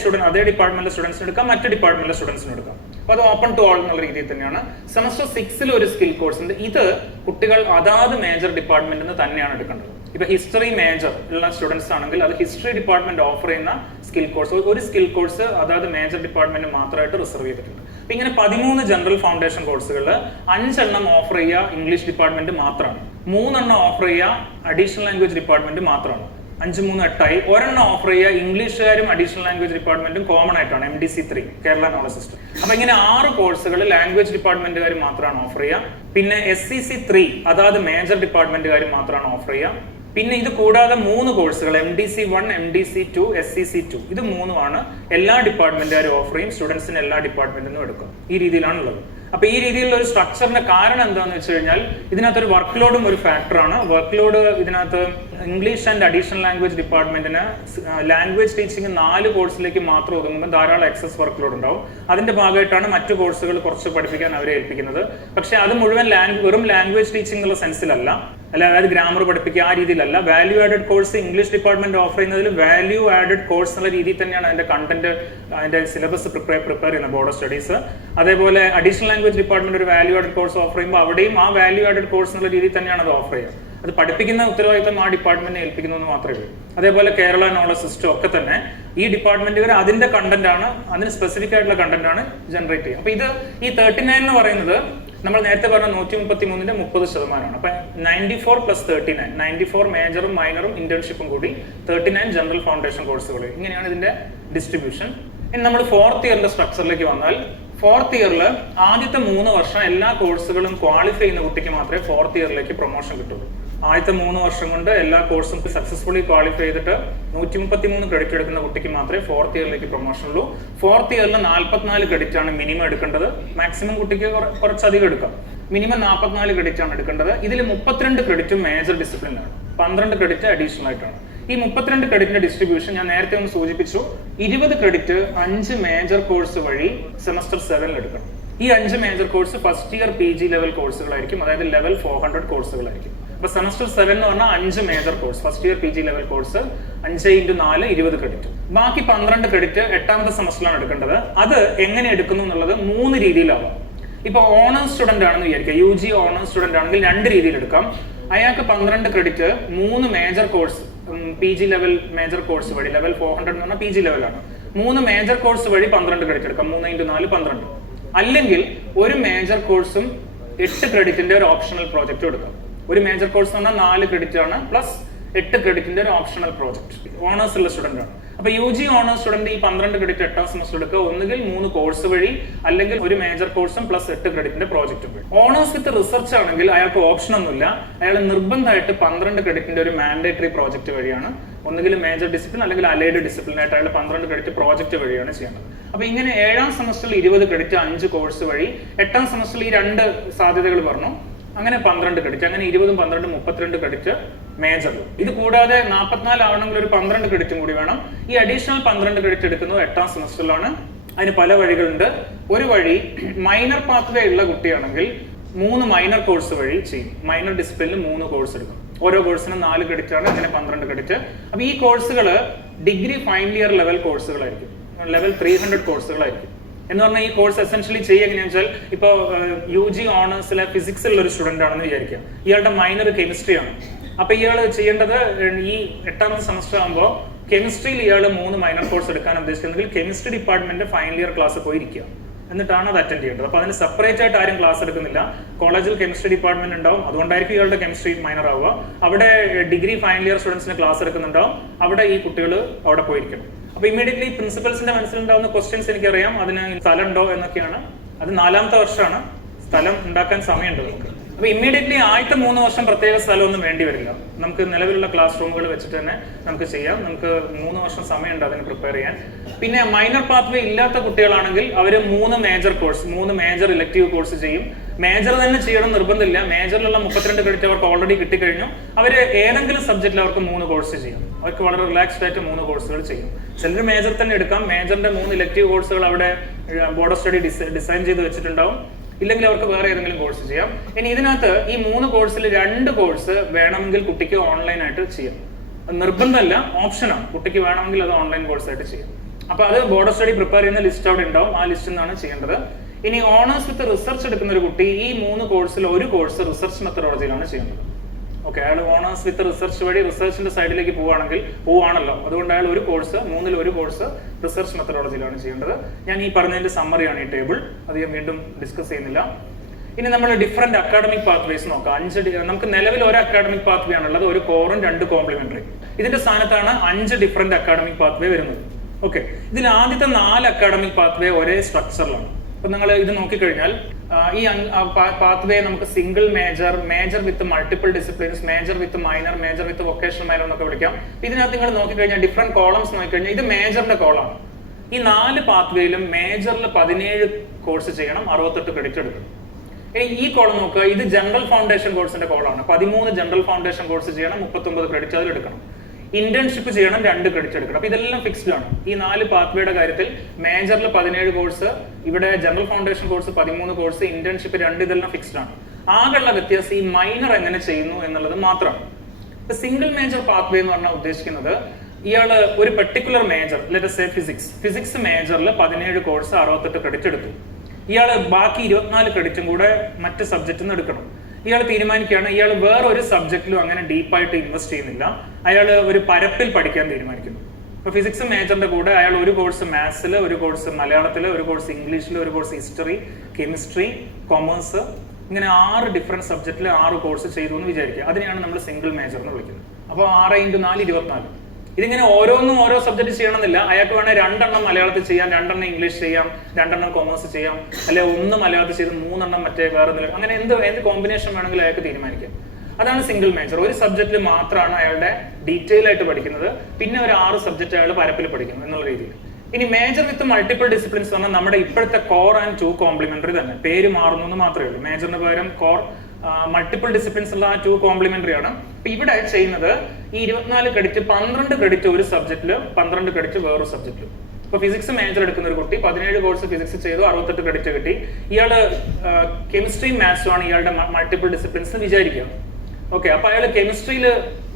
ഡിപ്പാർട്ട്മെന്റിലെ സ്റ്റുഡൻസിന് എടുക്കാം, മറ്റു ഡിപ്പാർട്ട്മെന്റിലെ സ്റ്റുഡൻസിന് എടുക്കാം. അപ്പൊ അത് ഓപ്പൺ ടു ഓൾ എന്നുള്ള രീതിയിൽ തന്നെയാണ്. സെമസ്റ്റർ 6 ഒരു സ്കിൽ കോഴ്സ് ഉണ്ട്. ഇത് കുട്ടികൾ അതാത് മേജർ ഡിപ്പാർട്ട്മെന്റിൽ നിന്ന് തന്നെയാണ് എടുക്കേണ്ടത്. ഇപ്പൊ ഹിസ്റ്ററി മേജർ ഉള്ള സ്റ്റുഡൻസ് ആണെങ്കിൽ അത് ഹിസ്റ്ററി ഡിപ്പാർട്ട്മെന്റ് ഓഫർ ചെയ്യുന്ന സ്കിൽ കോഴ്സ്, ഒരു സ്കിൽ കോഴ്സ് അതായത് മേജർ ഡിപ്പാർട്ട്മെന്റ് മാത്രമായിട്ട് റിസർവ് ചെയ്തിട്ടുണ്ട്. അപ്പൊ ഇങ്ങനെ 13 ജനറൽ ഫൗണ്ടേഷൻ കോഴ്സുകളിൽ 5 ഓഫർ ചെയ്യുക ഇംഗ്ലീഷ് ഡിപ്പാർട്ട്മെന്റ് മാത്രമാണ്, 3 ഓഫർ ചെയ്യുക അഡീഷണൽ ലാംഗ്വേജ് ഡിപ്പാർട്ട്മെന്റ് മാത്രമാണ്. 5, 3, 8 ഒരെണ്ണം ഓഫർ ചെയ്യുക ഇംഗ്ലീഷുകാരും അഡീഷണൽ ലാംഗ്വേജ് ഡിപ്പാർട്ട്മെന്റും കോമൺ ആയിട്ടാണ്, MDC 3 കേരള നോളജ് സിസ്റ്റം. അപ്പൊ ഇങ്ങനെ 6 കോഴ്സുകൾ ലാംഗ്വേജ് ഡിപ്പാർട്ട്മെന്റുകാർ മാത്രമാണ് ഓഫർ ചെയ്യുക. പിന്നെ SCC 3 അതായത് മേജർ ഡിപ്പാർട്ട്മെന്റുകാർ മാത്രമാണ് ഓഫർ ചെയ്യുക. പിന്നെ ഇത് കൂടാതെ 3 കോഴ്സുകൾ MDC 1, MDC 2, SCC 2 ഇത് 3 എല്ലാ ഡിപ്പാർട്ട്മെന്റുകാരും ഓഫർ ചെയ്യും, സ്റ്റുഡൻസിന് എല്ലാ ഡിപ്പാർട്ട്മെന്റിൽ നിന്നും എടുക്കും. ഈ രീതിയിലാണുള്ളത്. അപ്പൊ ഈ രീതിയിലുള്ള ഒരു സ്ട്രക്ചറിന്റെ കാരണം എന്താണെന്ന് വെച്ച് കഴിഞ്ഞാൽ ഇതിനകത്തൊരു വർക്ക് ലോഡും ഒരു ഫാക്ടറാണ്. വർക്ക് ലോഡ് ഇതിനകത്ത് ഇംഗ്ലീഷ് ആൻഡ് അഡീഷണൽ ലാംഗ്വേജ് ഡിപ്പാർട്ട്മെന്റിന് ലാംഗ്വേജ് ടീച്ചിങ് 4 കോഴ്സിലേക്ക് മാത്രം ഒതുങ്ങുമ്പോൾ ധാരാളം എക്സസ് വർക്ക് ലോഡ് ഉണ്ടാവും. അതിന്റെ ഭാഗമായിട്ടാണ് മറ്റു കോഴ്സുകൾ കുറച്ച് പഠിപ്പിക്കാൻ അവരെ ഏൽപ്പിക്കുന്നത്. പക്ഷെ അത് മുഴുവൻ വെറും ലാംഗ്വേജ് ടീച്ചിങ് എന്നുള്ള സെൻസിലല്ല, അതായത് ഗ്രാമർ പഠിപ്പിക്കുക ആ രീതിയിലല്ല. Value added course English department offer ചെയ്യുന്നതിൽ വാല്യൂ ആഡഡ് കോഴ്സ് എന്നുള്ള രീതിയിൽ തന്നെയാണ് അതിന്റെ കണ്ടന്റ്, അതിന്റെ സിലബസ് പ്രിപ്പയർ ചെയ്യുന്നത് ബോർഡർ സ്റ്റഡീസ്. അതേപോലെ അഡീഷണൽ ലാംഗ്വേജ് ഡിപ്പാർട്ട്മെന്റ് ഒരു വാല്യൂ ആഡഡ് കോഴ്സ് ഓഫർ ചെയ്യുമ്പോൾ അവിടെയും ആ വാല്യൂ ആഡഡ് കോഴ്സ് എന്നുള്ള രീതിയിൽ തന്നെയാണ് അത് ഓഫർ ചെയ്യുക. അത് പഠിപ്പിക്കുന്ന ഉത്തരവാദിത്തം ആ ഡിപ്പാർട്ട്മെന്റിനെ ഏൽപ്പിക്കുന്നു മാത്രമേ ഉള്ളൂ. അതേപോലെ കേരള നോളജ് സിസ്റ്റം ഒക്കെ തന്നെ ഈ ഡിപ്പാർട്ട്മെന്റുകാർ അതിന്റെ കണ്ടന്റ് ആണ്, അതിന് സ്പെസിഫിക് ആയിട്ടുള്ള കണ്ടന്റ് ആണ് ജനറേറ്റ് ചെയ്യുക. അപ്പൊ ഇത് ഈ 39 എന്ന് പറയുന്നത് നമ്മൾ നേരത്തെ പറഞ്ഞ 133ന്റെ 30%. അപ്പൊ 94 + 39, 94 മേജറും മൈനറും ഇന്റേൺഷിപ്പും കൂടി 39 ജനറൽ ഫൗണ്ടേഷൻ കോഴ്സുകൾ. ഇങ്ങനെയാണ് ഇതിന്റെ ഡിസ്ട്രിബ്യൂഷൻ. ഇനി നമ്മൾ 4th ഇയറിന്റെ സ്ട്രക്ചറിലേക്ക് വന്നാൽ, 4th ഇയറിൽ ആദ്യത്തെ 3 വർഷം എല്ലാ കോഴ്സുകളും ക്വാളിഫൈ ചെയ്യുന്ന കുട്ടിക്ക് മാത്രമേ 4th ഇയറിലേക്ക് പ്രൊമോഷൻ കിട്ടുള്ളൂ. ആദ്യത്തെ 3 വർഷം കൊണ്ട് എല്ലാ കോഴ്സും സക്സസ്ഫുള്ളി ക്വാളിഫൈ ചെയ്തിട്ട് 133 ക്രെഡിറ്റ് എടുക്കുന്ന കുട്ടിക്ക് മാത്രമേ 4th ഇയറിലേക്ക് പ്രൊമോഷൻ ഉള്ളൂ. 4th ഇയറിൽ 44 ക്രെഡിറ്റ് ആണ് മിനിമം എടുക്കേണ്ടത്. മാക്സിമം കുട്ടിക്ക് കുറച്ചധികം എടുക്കാം. മിനിമം 44 ക്രെഡിറ്റ് ആണ് എടുക്കേണ്ടത്. ഇതിൽ 32 ക്രെഡിറ്റ് മേജർ ഡിസിപ്ലിനാണ്, 12 ക്രെഡിറ്റ് അഡീഷണൽ ആയിട്ടാണ്. ഈ 32 ക്രെഡിറ്റിന്റെ ഡിസ്ട്രിബ്യൂഷൻ ഞാൻ നേരത്തെ ഒന്ന് സൂചിപ്പിച്ചു. 20 ക്രെഡിറ്റ് 5 മേജർ കോഴ്സ് വഴി സെമസ്റ്റർ 7 എടുക്കണം. ഈ 5 major course first year PG level കോഴ്സുകളായിരിക്കും, അതായത് ലെവൽ 400 കോഴ്സുകളായിരിക്കും. അപ്പൊ സെമസ്റ്റർ 7 എന്ന് പറഞ്ഞാൽ 5 major course, first year PG level course 5 × 4 20 credit. ബാക്കി 12 ക്രെഡിറ്റ് 8ാമത്തെ സെമസ്റ്ററിലാണ് എടുക്കേണ്ടത്. അത് എങ്ങനെ എടുക്കുന്നു എന്നുള്ളത് 3 രീതിയിലാവാം. ഇപ്പൊ ഓണേഴ്സ് സ്റ്റുഡന്റ് ആണെന്ന് വിചാരിക്കുക, UG ഓണേഴ്സ് സ്റ്റുഡന്റ് ആണെങ്കിൽ 2 രീതിയിൽ എടുക്കാം. അയാൾക്ക് 12 credit 3 major course PG level major course വഴി, ലെവൽ 400 എന്ന് പറഞ്ഞാൽ PG ലെവലാണ്, 3 മേജർ കോഴ്സ് വഴി 12 ക്രെഡിറ്റ് എടുക്കാം. 3 × 4 12. അല്ലെങ്കിൽ ഒരു മേജർ കോഴ്സും 8 ക്രെഡിറ്റിന്റെ ഒരു ഓപ്ഷണൽ പ്രോജക്റ്റും എടുക്കാം. ഒരു മേജർ കോഴ്സ് എന്ന് പറഞ്ഞാൽ 4 ക്രെഡിറ്റ് ആണ്, പ്ലസ് 8 ക്രെഡിറ്റിന്റെ ഒരു ഓപ്ഷണൽ പ്രോജക്റ്റ്. ഓണേഴ്സ് ഉള്ള സ്റ്റുഡന്റ് ആണ്. അപ്പൊ UG ഓണേഴ്സ് സ്റ്റുഡന്റ് ഈ 12 ക്രെഡിറ്റ് 8ാം സെമസ്റ്റർ എടുക്കുക. ഒന്നുകിൽ 3 കോഴ്സ് വഴി, അല്ലെങ്കിൽ ഒരു മേജർ കോഴ്സും പ്ലസ് 8 ക്രെഡിറ്റിന്റെ പ്രോജക്റ്റും വഴി. ഓണേഴ്സ് വിത്ത് റിസർച്ച് ആണെങ്കിൽ അയാൾക്ക് ഓപ്ഷൻ ഒന്നുമില്ല, അയാൾ നിർബന്ധമായിട്ട് 12 ക്രെഡിറ്റിന്റെ ഒരു മാൻഡേറ്ററി പ്രോജക്റ്റ് വഴിയാണ്, ഒന്നുകിൽ മേജർ ഡിസിപ്ലിൻ അല്ലെങ്കിൽ അലൈഡ് ഡിസിപ്ലിൻ ആയിട്ട് അയാൾ 12 ക്രെഡിറ്റ് പ്രോജക്റ്റ് വഴിയാണ് ചെയ്യുന്നത്. അപ്പൊ ഇങ്ങനെ 7ാം സെമസ്റ്ററിൽ 20 ക്രെഡിറ്റ് 5 കോഴ്സ് വഴി, 8ാം സെമസ്റ്ററിൽ ഈ 2 സാധ്യതകൾ പറഞ്ഞു, അങ്ങനെ 12 ക്രെഡിറ്റ്, അങ്ങനെ 20ഉം 12ഉം 32 ക്രെഡിറ്റ് മേജറിൽ. ഇത് കൂടാതെ 44 ആവണമെങ്കിൽ ഒരു 12 ക്രെഡിറ്റും കൂടി വേണം. ഈ അഡീഷണൽ 12 ക്രെഡിറ്റ് എടുക്കുന്നത് 8ാം സെമസ്റ്ററിലാണ്. അതിന് പല വഴികളുണ്ട്. ഒരു വഴി മൈനർ പാത്വേ ഉള്ള കുട്ടിയാണെങ്കിൽ 3 മൈനർ കോഴ്സ് വഴി ചെയ്യും. മൈനർ ഡിസിപ്ലിനിൽ 3 കോഴ്സ് എടുക്കും. ഓരോ കോഴ്സിനും 4 ക്രെഡിറ്റ് ആണ്, അങ്ങനെ 12 ക്രെഡിറ്റ്. അപ്പൊ ഈ കോഴ്സുകൾ ഡിഗ്രി ഫൈനൽ ഇയർ ലെവൽ കോഴ്സുകളായിരിക്കും, ലെവൽ 300 കോഴ്സുകളായിരിക്കും. എന്ന് പറഞ്ഞാൽ ഈ കോഴ്സ് എസെൻഷ്യലി ചെയ്യുക എങ്ങനെയാണെന്ന് വെച്ചാൽ ഇപ്പോൾ UG ഓണേഴ്സിലെ ഫിസിക്സിലുള്ള ഒരു സ്റ്റുഡന്റ് ആണെന്ന് വിചാരിക്കുക. ഇയാളുടെ മൈനർ കെമിസ്ട്രി ആണ്. അപ്പൊ ഇയാൾ ചെയ്യേണ്ടത് ഈ 8ാമത്തെ സെമസ്റ്റർ ആകുമ്പോൾ കെമിസ്ട്രിയിൽ ഇയാൾ 3 മൈനർ കോഴ്സ് എടുക്കാൻ ഉദ്ദേശിക്കുന്നെങ്കിൽ chemistry department final year class പോയിരിക്കുക, എന്നിട്ടാണ് അത് അറ്റൻഡ് ചെയ്യേണ്ടത്. അപ്പൊ അതിന് സെപ്പറേറ്റ് ആയിട്ട് ആരും ക്ലാസ് എടുക്കുന്നില്ല. കോളേജിൽ കെമിസ്ട്രി ഡിപ്പാർട്ട്മെന്റ് ഉണ്ടാവും, അതുകൊണ്ടായിരിക്കും ഇയാളുടെ കെമിസ്ട്രി മൈനർ ആവുക. അവിടെ ഡിഗ്രി ഫൈനൽ ഇയർ സ്റ്റുഡൻസിന് ക്ലാസ് എടുക്കുന്നുണ്ടാവും, അവിടെ ഈ കുട്ടികൾ അവിടെ പോയിരിക്കണം. അപ്പൊ ഇമ്മീഡിയറ്റ്ലി പ്രിൻസിപ്പൽസിന്റെ മനസ്സിലുണ്ടാവുന്ന ക്വസ്റ്റ്യൻസ് എനിക്കറിയാം. അതിന് സ്ഥലം ഉണ്ടോ എന്നൊക്കെയാണ്. അത് 4ാമത്തെ വർഷമാണ്, സ്ഥലം ഉണ്ടാക്കാൻ സമയമുണ്ട് നമുക്ക്. അപ്പൊ ഇമ്മീഡിയറ്റ്ലി ആദ്യത്തെ 3 വർഷം പ്രത്യേക സ്ഥലമൊന്നും വേണ്ടി വരില്ല. നമുക്ക് നിലവിലുള്ള ക്ലാസ് റൂമുകൾ വെച്ചിട്ട് തന്നെ നമുക്ക് ചെയ്യാം. നമുക്ക് 3 വർഷം സമയമുണ്ട് അതിന് പ്രിപ്പയർ ചെയ്യാൻ. പിന്നെ മൈനർ പാത്വേ ഇല്ലാത്ത കുട്ടികളാണെങ്കിൽ അവർ 3 major course, 3 major elective course ചെയ്യും. മേജർ തന്നെ ചെയ്യണം നിർബന്ധമില്ല. മേജറിലുള്ള 32 ക്രെഡിറ്റ് അവർക്ക് ഓൾറെഡി കിട്ടിക്കഴിഞ്ഞു. അവർ ഏതെങ്കിലും സബ്ജക്റ്റിൽ അവർക്ക് 3 കോഴ്സ് ചെയ്യും. അവർക്ക് വളരെ റിലാക്സ്ഡ് ആയിട്ട് 3 കോഴ്സുകൾ ചെയ്യും. ചിലർ മേജർ തന്നെ എടുക്കാം. മേജറിന്റെ 3 ഇലക്റ്റീവ് കോഴ്സുകൾ അവിടെ ബോർഡ് ഓഫ് സ്റ്റഡി ഡിസൈൻ ചെയ്ത് വെച്ചിട്ടുണ്ടാവും. ഇല്ലെങ്കിൽ അവർക്ക് വേറെ ഏതെങ്കിലും കോഴ്സ് ചെയ്യാം. ഇനി ഇതിനകത്ത് ഈ 3 കോഴ്സിൽ 2 കോഴ്സ് വേണമെങ്കിൽ കുട്ടിക്ക് ഓൺലൈൻ ആയിട്ട് ചെയ്യാം. നിർബന്ധമല്ല, ഓപ്ഷനാണ്. കുട്ടിക്ക് വേണമെങ്കിൽ അത് ഓൺലൈൻ കോഴ്സ് ആയിട്ട് ചെയ്യാം. അപ്പൊ അത് ബോർഡ് ഓഫ് സ്റ്റഡി പ്രിപ്പയർ ചെയ്യുന്ന ലിസ്റ്റ് അവിടെ ഉണ്ടാവും. ആ ലിസ്റ്റിൽ നിന്നാണ് ചെയ്യേണ്ടത്. ഇനി ഓണേഴ്സ് വിത്ത് റിസർച്ച് എടുക്കുന്ന ഒരു കുട്ടി ഈ 3 കോഴ്സിൽ ഒരു കോഴ്സ് റിസർച്ച് മെത്തഡോളജിയിലാണ് ചെയ്യുന്നത്. ഓക്കെ, അയാൾ ഓണേഴ്സ് വിത്ത് റിസർച്ച് വഴി റിസർച്ചിന്റെ സൈഡിലേക്ക് പോവാണല്ലോ. അതുകൊണ്ട് അയാൾ ഒരു കോഴ്സ്, 3ൽ ഒരു കോഴ്സ് റിസർച്ച് മെത്തഡോളജിയിലാണ് ചെയ്യേണ്ടത്. ഞാൻ ഈ പറഞ്ഞതിന്റെ സമ്മറിയാണ് ഈ ടേബിൾ, അത് ഞാൻ വീണ്ടും ഡിസ്കസ് ചെയ്യുന്നില്ല. ഇനി നമ്മൾ ഡിഫറെന്റ് അക്കാഡമിക് പാത്വേസ് നോക്കാം. 5 നമുക്ക് നിലവിൽ ഒരു അക്കാഡമിക് പാത്വേ ആണുള്ളത്, ഒരു കോറും 2 കോംപ്ലിമെന്ററി. ഇതിന്റെ സ്ഥാനത്താണ് 5 ഡിഫറെന്റ് അക്കാഡമിക് പാത്വേ വരുന്നത്. ഓക്കെ, ഇതിൽ ആദ്യത്തെ 4 അക്കാഡമിക് പാത്വേ ഒരേ സ്ട്രക്ചറിലാണ്. അപ്പൊ നിങ്ങൾ ഇത് നോക്കിക്കഴിഞ്ഞാൽ ഈ പാത്വേ നമുക്ക് single major, major with multiple disciplines, major with minor, major with vocational minor എന്നൊക്കെ വിളിക്കാം. ഇതിനകത്ത് നിങ്ങൾ നോക്കിക്കഴിഞ്ഞാൽ ഡിഫറെന്റ് കോളംസ് നോക്കിക്കഴിഞ്ഞാൽ ഇത് മേജറിന്റെ കോളാണ്. ഈ 4 പാത്വേയിലും മേജറിൽ 17 കോഴ്സ് ചെയ്യണം, 68 ക്രെഡിറ്റ് എടുക്കണം. ഈ കോളം നോക്കുക, ഇത് ജനറൽ ഫൗണ്ടേഷൻ കോഴ്സിന്റെ കോളാണ്. 13 ജനറൽ ഫൗണ്ടേഷൻ കോഴ്സ് ചെയ്യണം, 39 ക്രെഡിറ്റ് അതിൽ എടുക്കണം. ഇന്റേൺഷിപ്പ് ചെയ്യണം, 2 ക്രെഡിറ്റ് എടുക്കണം. അപ്പൊ ഇതെല്ലാം ഫിക്സ്ഡ് ആണ്. ഈ 4 പാത്വേയുടെ കാര്യത്തിൽ മേജറിൽ 17 കോഴ്സ്, ഇവിടെ general foundation course 13 course, internship 2, ഇതെല്ലാം ഫിക്സ്ഡ് ആണ്. ആകെയുള്ള വ്യത്യാസം ഈ മൈനർ എങ്ങനെ ചെയ്യുന്നു എന്നുള്ളത് മാത്രമാണ്. ഇപ്പൊ സിംഗിൾ മേജർ പാത്വേ എന്ന് പറഞ്ഞാൽ ഉദ്ദേശിക്കുന്നത് ഇയാള് ഒരു particular major, let say physics മേജറിൽ 17 കോഴ്സ് 68 ക്രെഡിറ്റ് എടുത്തു. ഇയാള് ബാക്കി 24 ക്രെഡിറ്റും കൂടെ മറ്റ് സബ്ജക്റ്റിൽ നിന്ന് എടുക്കണം. ഇയാൾ തീരുമാനിക്കുകയാണ് ഇയാൾ വേറൊരു സബ്ജക്റ്റിലും അങ്ങനെ ഡീപ്പായിട്ട് ഇൻവെസ്റ്റ് ചെയ്യുന്നില്ല, അയാൾ ഒരു പരപ്പിൽ പഠിക്കാൻ തീരുമാനിക്കുന്നു. ഇപ്പൊ ഫിസിക്സ് മേജറിന്റെ കൂടെ അയാൾ ഒരു കോഴ്സ് മാത്സിൽ, ഒരു കോഴ്സ് മലയാളത്തിൽ, ഒരു കോഴ്സ് ഇംഗ്ലീഷിൽ, ഒരു കോഴ്സ് ഹിസ്റ്ററി, കെമിസ്ട്രി, കൊമേഴ്സ്, ഇങ്ങനെ 6 ഡിഫറെന്റ് സബ്ജക്റ്റിൽ 6 കോഴ്സ് ചെയ്തു എന്ന് വിചാരിക്കുക. അതിനെയാണ് നമ്മൾ സിംഗിൾ മേജർ എന്ന് വിളിക്കുന്നത്. അപ്പോൾ 6 × 4 24. ഇതിങ്ങനെ ഓരോന്നും ഓരോ സബ്ജക്ട് ചെയ്യണമെന്നില്ല. അയാൾക്ക് വേണേൽ 2 എണ്ണം മലയാളത്തിൽ ചെയ്യാം, 2 എണ്ണം ഇംഗ്ലീഷ് ചെയ്യാം, 2 എണ്ണം കൊമേഴ്സ് ചെയ്യാം, അല്ലെ 1 മലയാളത്തിൽ ചെയ്ത് 3 എണ്ണം മറ്റേ വേറെ എന്തെങ്കിലും, അങ്ങനെ എന്ത് കോമ്പിനേഷൻ വേണമെങ്കിലും അയാൾക്ക് തീരുമാനിക്കാം. അതാണ് സിംഗിൾ മേജർ. ഒരു സബ്ജക്റ്റിൽ മാത്രമാണ് അയാളുടെ ഡീറ്റെയിൽ ആയിട്ട് പഠിക്കുന്നത്, പിന്നെ ഒരു 6 സബ്ജക്റ്റ് അയാൾ പരപ്പിൽ പഠിക്കും എന്നുള്ള രീതിയിൽ. ഇനി മേജർ വിത്ത് മൾട്ടിപ്പിൾ ഡിസിപ്ലിൻസ് പറഞ്ഞാൽ നമ്മുടെ ഇപ്പോഴത്തെ കോർ ആൻഡ് 2 കോംപ്ലിമെന്ററി തന്നെ, പേര് മാറുന്നു എന്ന് മാത്രമേ ഉള്ളൂ. മേജറിന് പകരം കോർ, മൾട്ടിപ്പിൾ ഡിസിപ്ലിൻസ് ഉള്ള 2 കോംപ്ലിമെന്ററി ആണ്. അപ്പൊ ഇവിടെ ചെയ്യുന്നത് ഈ 24 ക്രെഡിറ്റ് 12 ക്രെഡിറ്റ് ഒരു സബ്ജക്റ്റില്, 12 ക്രെഡിറ്റ് വേറൊരു സബ്ജക്റ്റിലും. ഇപ്പൊ ഫിസിക്സ് മേജർ എടുക്കുന്ന ഒരു കുട്ടി 17 കോഴ്സ് ഫിസിക്സ് ചെയ്തു, 68 ക്രെഡിറ്റ് കിട്ടി. ഇയാള് കെമിസ്ട്രി മാത്സും ആണ് ഇയാളുടെ മൾട്ടിപ്പിൾ ഡിസിപ്ലിൻസ് വിചാരിക്കുക. ഓക്കെ, അപ്പൊ അയാൾ കെമിസ്ട്രിയിൽ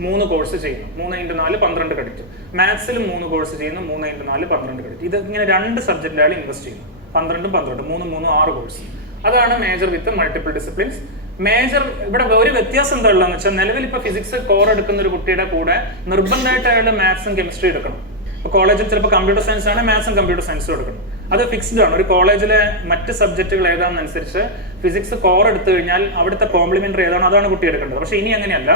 3 കോഴ്സ് ചെയ്യുന്നു, 3 × 4 12 ക്രെഡിറ്റ്. മാത്സിലും 3 കോഴ്സ് ചെയ്യുന്നു, 3 × 4 12 ക്രെഡിറ്റ്. ഇത് ഇങ്ങനെ 2 സബ്ജക്റ്റിൽ അയാൾ ഇൻവെസ്റ്റ് ചെയ്യുന്നു, 12 12 3 3 6 കോഴ്സ്. അതാണ് major with multiple disciplines. Major ഇവിടെ ഒരു വ്യത്യാസം എന്താ ഉള്ളതെന്ന് വെച്ചാൽ, നിലവിൽ ഇപ്പൊ ഫിസിക്സ് കോർ എടുക്കുന്ന ഒരു കുട്ടിയുടെ കൂടെ നിർബന്ധമായിട്ട് അയാൾ മാത്സും കെമിസ്ട്രി എടുക്കണം. ഇപ്പൊ കോളേജിൽ ചിലപ്പോൾ കമ്പ്യൂട്ടർ സയൻസ് ആണ്, മാത്സും കമ്പ്യൂട്ടർ സയൻസും എടുക്കണം. അത് ഫിക്സ്ഡ് ആണ്. ഒരു കോളേജിലെ മറ്റ് സബ്ജക്റ്റുകൾ ഏതാണെന്നനുസരിച്ച് ഫിസിക്സ് കോർ എടുത്തു കഴിഞ്ഞാൽ അവിടുത്തെ കോംപ്ലിമെന്ററി ഏതാണോ അതാണ് കുട്ടി എടുക്കേണ്ടത്. പക്ഷെ ഇനി അങ്ങനെയല്ല.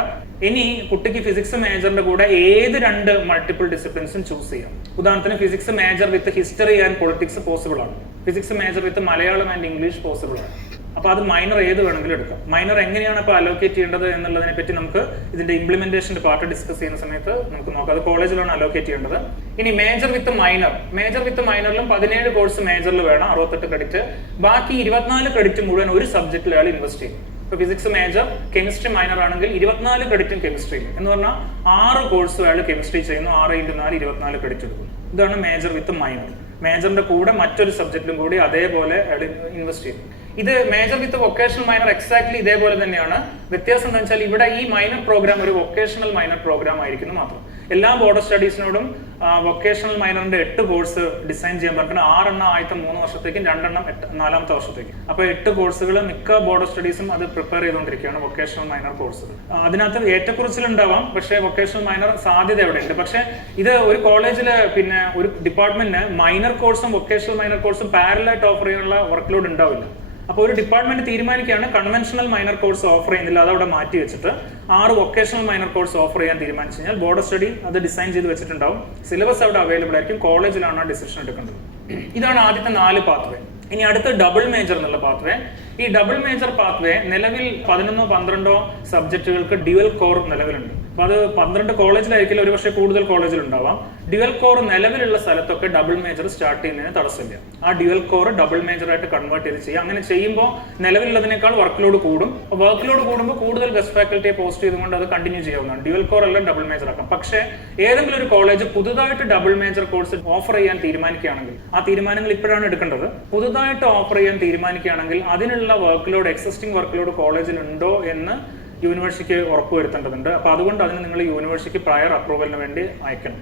ഇനി കുട്ടിക്ക് ഫിസിക്സ് മേജറിന്റെ കൂടെ ഏത് 2 മൾട്ടിപ്പിൾ ഡിസിപ്ലിൻസും ചൂസ് ചെയ്യാം. ഉദാഹരണത്തിന് physics major with history and politics possible ആണ്, physics major with Malayalam and English possible ആണ്. അപ്പൊ അത് മൈനർ ഏത് വേണമെങ്കിലും എടുക്കാം. മൈനർ എങ്ങനെയാണ് അപ്പൊ അലോക്കേറ്റ് ചെയ്യേണ്ടത് എന്നുള്ളതിനെ പറ്റി നമുക്ക് ഇതിന്റെ ഇംപ്ലിമെന്റേഷന്റെ പാർട്ട് ഡിസ്കസ് ചെയ്യുന്ന സമയത്ത് നമുക്ക് നോക്കാം. അത് കോളേജിലാണ് അലോക്കേറ്റ് ചെയ്യേണ്ടത്. ഇനി major with minor, major with മൈനറിലും 17 കോഴ്സ് മേജറിൽ വേണം, 68 ക്രെഡിറ്റ്. ബാക്കി 24 ക്രെഡിറ്റ് മുഴുവൻ ഒരു സബ്ജക്റ്റിൽ അയാൾ ഇൻവെസ്റ്റ് ചെയ്യും. ഇപ്പൊ ഫിസിക്സ് മേജർ, കെമിസ്ട്രി മൈനർ ആണെങ്കിൽ 24 ക്രെഡിറ്റും കെമിസ്ട്രിയും എന്ന് പറഞ്ഞാൽ 6 കോഴ്സ് അയാൾ കെമിസ്ട്രി ചെയ്യുന്നു, 6 × 4 24 ക്രെഡിറ്റ് എടുക്കുന്നു. ഇതാണ് മേജർ വിത്ത് മൈനർ. മേജറിന്റെ കൂടെ മറ്റൊരു സബ്ജക്റ്റിലും കൂടി അതേപോലെ അയാൾ ഇൻവെസ്റ്റ് ചെയ്യും. ഇത് മേജർ വിത്ത് വൊക്കേഷണൽ മൈനർ എക്സാക്ട്ലി ഇതേപോലെ തന്നെയാണ്. വ്യത്യാസം എന്താ വെച്ചാൽ ഇവിടെ ഈ മൈനർ പ്രോഗ്രാം ഒരു വൊക്കേഷണൽ മൈനർ പ്രോഗ്രാം ആയിരിക്കുന്നു മാത്രം. എല്ലാ ബോർഡർ സ്റ്റഡീസിനോടും വൊക്കേഷണൽ മൈനറിന്റെ 8 കോഴ്സ് ഡിസൈൻ ചെയ്യാൻ പറഞ്ഞിട്ട് 6 എണ്ണം ആദ്യത്തെ 3 വർഷത്തേക്കും 2 എണ്ണം 4ാമത്തെ വർഷത്തേക്കും. അപ്പോൾ 8 കോഴ്സുകൾ മിക്ക ബോർഡർ സ്റ്റഡീസും അത് പ്രിപ്പയർ ചെയ്തുകൊണ്ടിരിക്കുകയാണ്, വൊക്കേഷണൽ മൈനർ കോഴ്സുകൾ. അതിനകത്ത് ഏറ്റക്കുറച്ചിലുണ്ടാവാം, പക്ഷേ വൊക്കേഷണൽ മൈനർ സാധ്യത എവിടെയുണ്ട്. പക്ഷേ ഇത് ഒരു കോളേജിൽ പിന്നെ ഒരു ഡിപ്പാർട്ട്മെന്റിന് മൈനർ കോഴ്സും വൊക്കേഷണൽ മൈനർ കോഴ്സും പാരലായിട്ട് ഓഫർ ചെയ്യാനുള്ള വർക്ക് ലോഡ് ഉണ്ടാവില്ല. അപ്പോൾ ഒരു ഡിപ്പാർട്ട്മെന്റ് തീരുമാനിക്കുകയാണ് കൺവെൻഷണൽ മൈനർ കോഴ്സ് ഓഫർ ചെയ്യുന്നില്ല, അതവിടെ മാറ്റി വെച്ചിട്ട് 6 വൊക്കേഷണൽ മൈനർ കോഴ്സ് ഓഫർ ചെയ്യാൻ തീരുമാനിച്ചു കഴിഞ്ഞാൽ ബോർഡർ സ്റ്റഡി അത് ഡിസൈൻ ചെയ്ത് വെച്ചിട്ടുണ്ടാവും, സിലബസ് അവിടെ അവൈലബിൾ ആയിരിക്കും, കോളേജിലാണ് ആ ഡിസിഷൻ എടുക്കേണ്ടത്. ഇതാണ് ആദ്യത്തെ 4 പാത്വേ. ഇനി അടുത്ത ഡബിൾ മേജർ എന്നുള്ള പാത്വേ. ഈ ഡബിൾ മേജർ പാത്വേ നിലവിൽ 11-12 സബ്ജക്റ്റുകൾക്ക് ഡ്യുവൽ കോർ നിലവിലുണ്ട്. അപ്പൊ അത് 12 കോളേജിലായിരിക്കില്ല, ഒരു പക്ഷേ കൂടുതൽ കോളേജിൽ ഉണ്ടാവാം. ഡ്യുവൽ കോർ നിലവിലുള്ള സ്ഥലത്തൊക്കെ ഡബിൾ മേജർ സ്റ്റാർട്ട് ചെയ്യുന്നതിന് തടസ്സമില്ല. ആ ഡ്യുവൽ കോർ ഡബിൾ മേജർ ആയിട്ട് കൺവേർട്ട് ചെയ്ത് ചെയ്യുക. അങ്ങനെ ചെയ്യുമ്പോൾ നിലവിലുള്ളതിനേക്കാൾ വർക്ക് ലോഡ് കൂടും. വർക്ക് ലോഡ് കൂടുമ്പോൾ കൂടുതൽ ഗസ്റ്റ് ഫാക്കൽറ്റിയെ പോസ്റ്റ് ചെയ്തുകൊണ്ട് അത് കണ്ടിന്യൂ ചെയ്യാവുന്നതാണ്. ഡ്യുവൽ കോർ എല്ലാം ഡബിൾ മേജർ ആക്കാം. പക്ഷേ ഏതെങ്കിലും ഒരു കോളേജ് പുതുതായിട്ട് ഡബിൾ മേജർ കോഴ്സ് ഓഫർ ചെയ്യാൻ തീരുമാനിക്കുകയാണെങ്കിൽ, ആ തീരുമാനങ്ങൾ ഇപ്പോഴാണ് എടുക്കേണ്ടത്. പുതുതായിട്ട് ഓഫർ ചെയ്യാൻ തീരുമാനിക്കുകയാണെങ്കിൽ അതിനുള്ള work load, existing work load കോളേജിൽ ഉണ്ടോ എന്ന് യൂണിവേഴ്സിറ്റിക്ക് ഉറപ്പുവരുത്തേണ്ടതുണ്ട്. അപ്പോൾ അതുകൊണ്ട് അതിന് നിങ്ങൾ യൂണിവേഴ്സിറ്റിക്ക് പ്രയർ അപ്രൂവലിന് വേണ്ടി അയക്കണം.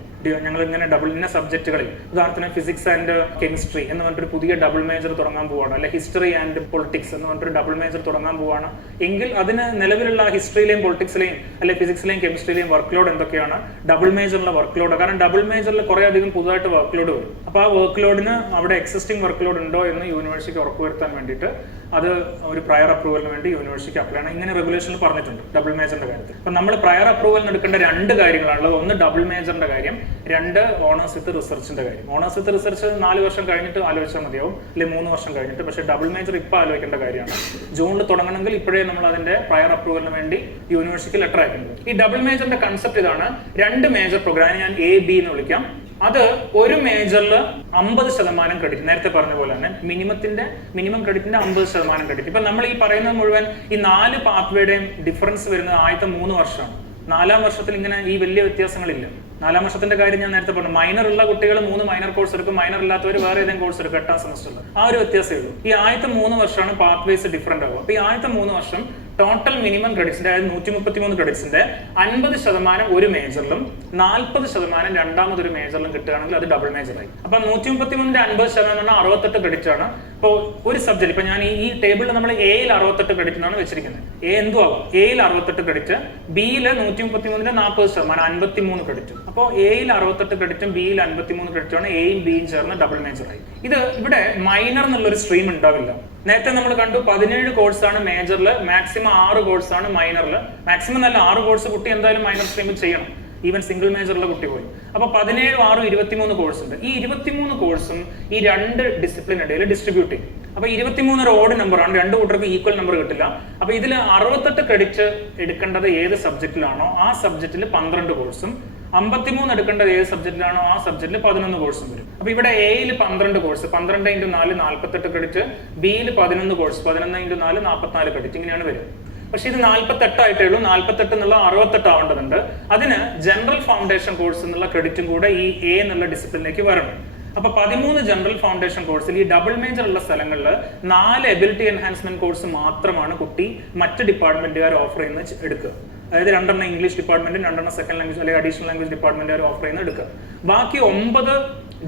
ഞങ്ങൾ ഇങ്ങനെ ഇന്ന സബ്ജക്റ്റുകളിൽ, ഉദാഹരണത്തിന് ഫിസിക്സ് ആൻഡ് കെമിസ്ട്രി എന്ന് പറഞ്ഞിട്ടൊരു പുതിയ ഡബിൾ മേജർ തുടങ്ങാൻ പോവാണ്, അല്ലെ ഹിസ്റ്ററി ആൻഡ് പൊളിറ്റിക്സ് എന്ന് പറഞ്ഞിട്ടൊരു ഡബിൾ മേജർ തുടങ്ങാൻ പോവാണ് എങ്കിൽ അതിന് നിലവിലുള്ള ഹിസ്റ്ററിയിലെയും പൊളിറ്റിക്സിലെയും അല്ലെ ഫിസിക്സിലെയും കെമിസ്ട്രിയിലെയും വർക്ക് ലോഡ് എന്തൊക്കെയാണ്, ഡബിൾ മേജറിലെ വർക്ക് ലോഡ്. കാരണം ഡബിൾ മേജറിൽ കുറെ അധികം പുതുതായിട്ട് വർക്ക് ലോഡ് വരും. അപ്പോൾ ആ വർക്ക് ലോഡിന് അവിടെ എക്സിസ്റ്റിംഗ് വർക്ക് ലോഡ് ഉണ്ടോ എന്ന് യൂണിവേഴ്സിറ്റിക്ക് ഉറപ്പുവരുത്താൻ വേണ്ടിയിട്ട് അത് ഒരു പ്രയർ അപ്രൂവലിന് വേണ്ടി യൂണിവേഴ്സിറ്റിക്ക് അപ്ലൈ ചെയ്യണം. ഇങ്ങനെ റെഗുലേഷനിൽ പറഞ്ഞിട്ടുണ്ട് ഡബിൾ മേജറിന്റെ കാര്യത്തിൽ. അപ്പൊ നമ്മൾ പ്രയർ അപ്രൂവലിന് എടുക്കേണ്ട 2 കാര്യങ്ങളാണുള്ളത്. ഒന്ന് ഡബിൾ മേജറിന്റെ കാര്യം, 2 ഓണേഴ്സ് വിത്ത് റിസർച്ചിന്റെ കാര്യം. ഓണേഴ്സ് വിത്ത് റിസർച്ച് 4 വർഷം കഴിഞ്ഞിട്ട് ആലോചിച്ചാൽ മതിയാവും, അല്ലെങ്കിൽ 3 വർഷം കഴിഞ്ഞിട്ട്. പക്ഷേ ഡബിൾ മേജർ ഇപ്പൊ ആലോചിക്കേണ്ട കാര്യമാണ്. ജൂണിൽ തുടങ്ങണമെങ്കിൽ ഇപ്പോഴേ നമ്മൾ അതിന്റെ പ്രയർ അപ്രൂവലിന് വേണ്ടി യൂണിവേഴ്സിറ്റിക്ക് ലെറ്റർ അയക്കുന്നത്. ഈ ഡബിൾ മേജറിന്റെ കൺസെപ്റ്റ് ഇതാണ്. 2 മേജർ പ്രോഗ്രാം ഞാൻ A-B എന്ന് വിളിക്കാം. അത് ഒരു മേജറിൽ 50% ക്രെഡിറ്റ്, നേരത്തെ പറഞ്ഞ പോലെ തന്നെ മിനിമം ക്രെഡിറ്റിന്റെ 50% ക്രെഡിറ്റ്. ഇപ്പൊ നമ്മൾ ഈ പറയുന്നത് മുഴുവൻ ഈ 4 പാത്വേയുടെയും ഡിഫറൻസ് വരുന്നത് ആദ്യത്തെ 3 വർഷമാണ്. 4ാം വർഷത്തിൽ ഇങ്ങനെ ഈ വലിയ വ്യത്യാസങ്ങളില്ല. 4ാം വർഷത്തിന്റെ കാര്യം ഞാൻ നേരത്തെ പറഞ്ഞു. മൈനർ ഉള്ള കുട്ടികൾ 3 മൈനർ കോഴ്സ് എടുക്കും, മൈനർ ഇല്ലാത്തവർ വേറെ ഏതെങ്കിലും കോഴ്സ് എടുക്കും 8ാം സെമസ്റ്ററിൽ. ആ ഒരു വ്യത്യാസമേ ഉള്ളൂ. ഈ ആദ്യത്തെ 3 വർഷമാണ് പാത്വേസ് ഡിഫറെന്റ് ആവുക. അപ്പൊ ഈ ആദ്യത്തെ 3 വർഷം ടോട്ടൽ മിനിമം ക്രെഡിറ്റ്സിന്റെ, അതായത് 133 ക്രെഡിറ്റ്സിന്റെ 50% ഒരു മേജറിലും 40% രണ്ടാമതൊരു മേജറിലും കിട്ടുകയാണെങ്കിൽ അത് ഡബിൾ മേജറായി. അപ്പൊ 133ന്റെ 50% 68 ക്രെഡിറ്റ് ആണ്. ഇപ്പോൾ ഒരു സബ്ജക്ട്, ഇപ്പൊ ഞാൻ ഈ ടേബിളിൽ നമ്മൾ എയിൽ 68 ക്രെഡിറ്റിനാണ് വെച്ചിരിക്കുന്നത്. എ എന്തും ആവാം. എയിൽ 68 ക്രെഡിറ്റ്, ബിയിൽ 133ന്റെ 40% 53 ക്രെഡിറ്റ്. അപ്പോൾ എയിൽ 68 ക്രെഡിറ്റും ബിയിൽ 53 ക്രെഡിറ്റുമാണ് എയും ബിയും ചേർന്ന് ഡബിൾ മേജറായി. ഇത് ഇവിടെ മൈനർ എന്നുള്ളൊരു സ്ട്രീം ഉണ്ടാവില്ല. നേരത്തെ നമ്മൾ കണ്ടു 17 കോഴ്സാണ് മേജറിൽ, മാക്സിമം 6 കോഴ്സാണ് മൈനറിൽ. മാക്സിമം നല്ല 6 കോഴ്സ് കുട്ടി എന്തായാലും മൈനർ സ്ട്രീമിൽ ചെയ്യണം, ഈവൻ സിംഗിൾ മേജറിലെ കുട്ടി പോയി. അപ്പൊ 17, 6, 23 കോഴ്സ് ഉണ്ട്. ഈ 23 കോഴ്സും ഈ 2 ഡിസിപ്ലിൻ ഇടയിൽ ഡിസ്ട്രിബ്യൂട്ട് ചെയ്യും. അപ്പൊ 23 ഒരു ഓഡ് നമ്പർ ആണ്, 2 കൂട്ടർക്ക് ഈക്വൽ നമ്പർ കിട്ടില്ല. അപ്പൊ ഇതിൽ 68 ക്രെഡിറ്റ് എടുക്കേണ്ടത് ഏത് സബ്ജക്റ്റിലാണോ ആ സബ്ജക്റ്റിൽ 12 കോഴ്സും, 53 എടുക്കേണ്ടത് ഏത് സബ്ജക്റ്റിലാണോ ആ സബ്ജക്റ്റിൽ 11 കോഴ്സും വരും. അപ്പൊ ഇവിടെ എയിൽ 12 കോഴ്സ്, 12 × 4 48 ക്രെഡിറ്റ്, ബിയിൽ 11 കോഴ്സ്, 11 × 4 44 ക്രെഡിറ്റ്, ഇങ്ങനെയാണ് വരും. പക്ഷെ ഇത് 48 ആയിട്ടേ ഉള്ളൂ. 48 എന്നുള്ള 68 ആവേണ്ടതുണ്ട്. അതിന് ജനറൽ ഫൗണ്ടേഷൻ കോഴ്സ് എന്നുള്ള ക്രെഡിറ്റും കൂടെ ഈ എ എന്നുള്ള ഡിസിപ്ലിനിലേക്ക് വരണം. അപ്പൊ 13 ജനറൽ ഫൗണ്ടേഷൻ കോഴ്സിൽ ഈ ഡബിൾ മേജർ ഉള്ള സ്ഥലങ്ങളിൽ 4 എബിലിറ്റി എൻഹാൻസ്മെന്റ് കോഴ്സ് മാത്രമാണ് കുട്ടി മറ്റ് ഡിപ്പാർട്ട്മെന്റുകാർ ഓഫർ ചെയ്യുന്ന എടുക്കുക. അതായത് 2 ഇംഗ്ലീഷ് ഡിപ്പാർട്ട്മെന്റും 2 സെക്കൻഡ് ലാംഗ്വേജ് അല്ലെങ്കിൽ അഡീഷണൽ ലാംഗ്വേജ് ഡിപ്പാർട്ട്മെന്റുകാർ ഓഫർ ചെയ്യുന്ന എടുക്കുക. ബാക്കി 9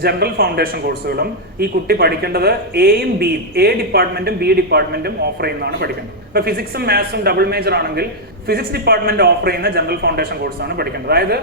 ജനറൽ ഫൗണ്ടേഷൻ കോഴ്സുകളും ഈ കുട്ടി പഠിക്കേണ്ടത് എയും ബിയും, എ ഡിപ്പാർട്ട്മെന്റും ബി ഡിപ്പാർട്ട്മെന്റും ഓഫർ ചെയ്യുന്നതാണ് പഠിക്കേണ്ടത്. ഇപ്പൊ ഫിസിക്സും മാത്സും ഡബിൾ മേജർ ആണെങ്കിൽ ഫിസിക്സ് ഡിപ്പാർട്ട്മെന്റ് ഓഫർ ചെയ്യുന്ന ജനറൽ ഫൗണ്ടേഷൻ കോഴ്സാണ് പഠിക്കേണ്ടത്. അതായത്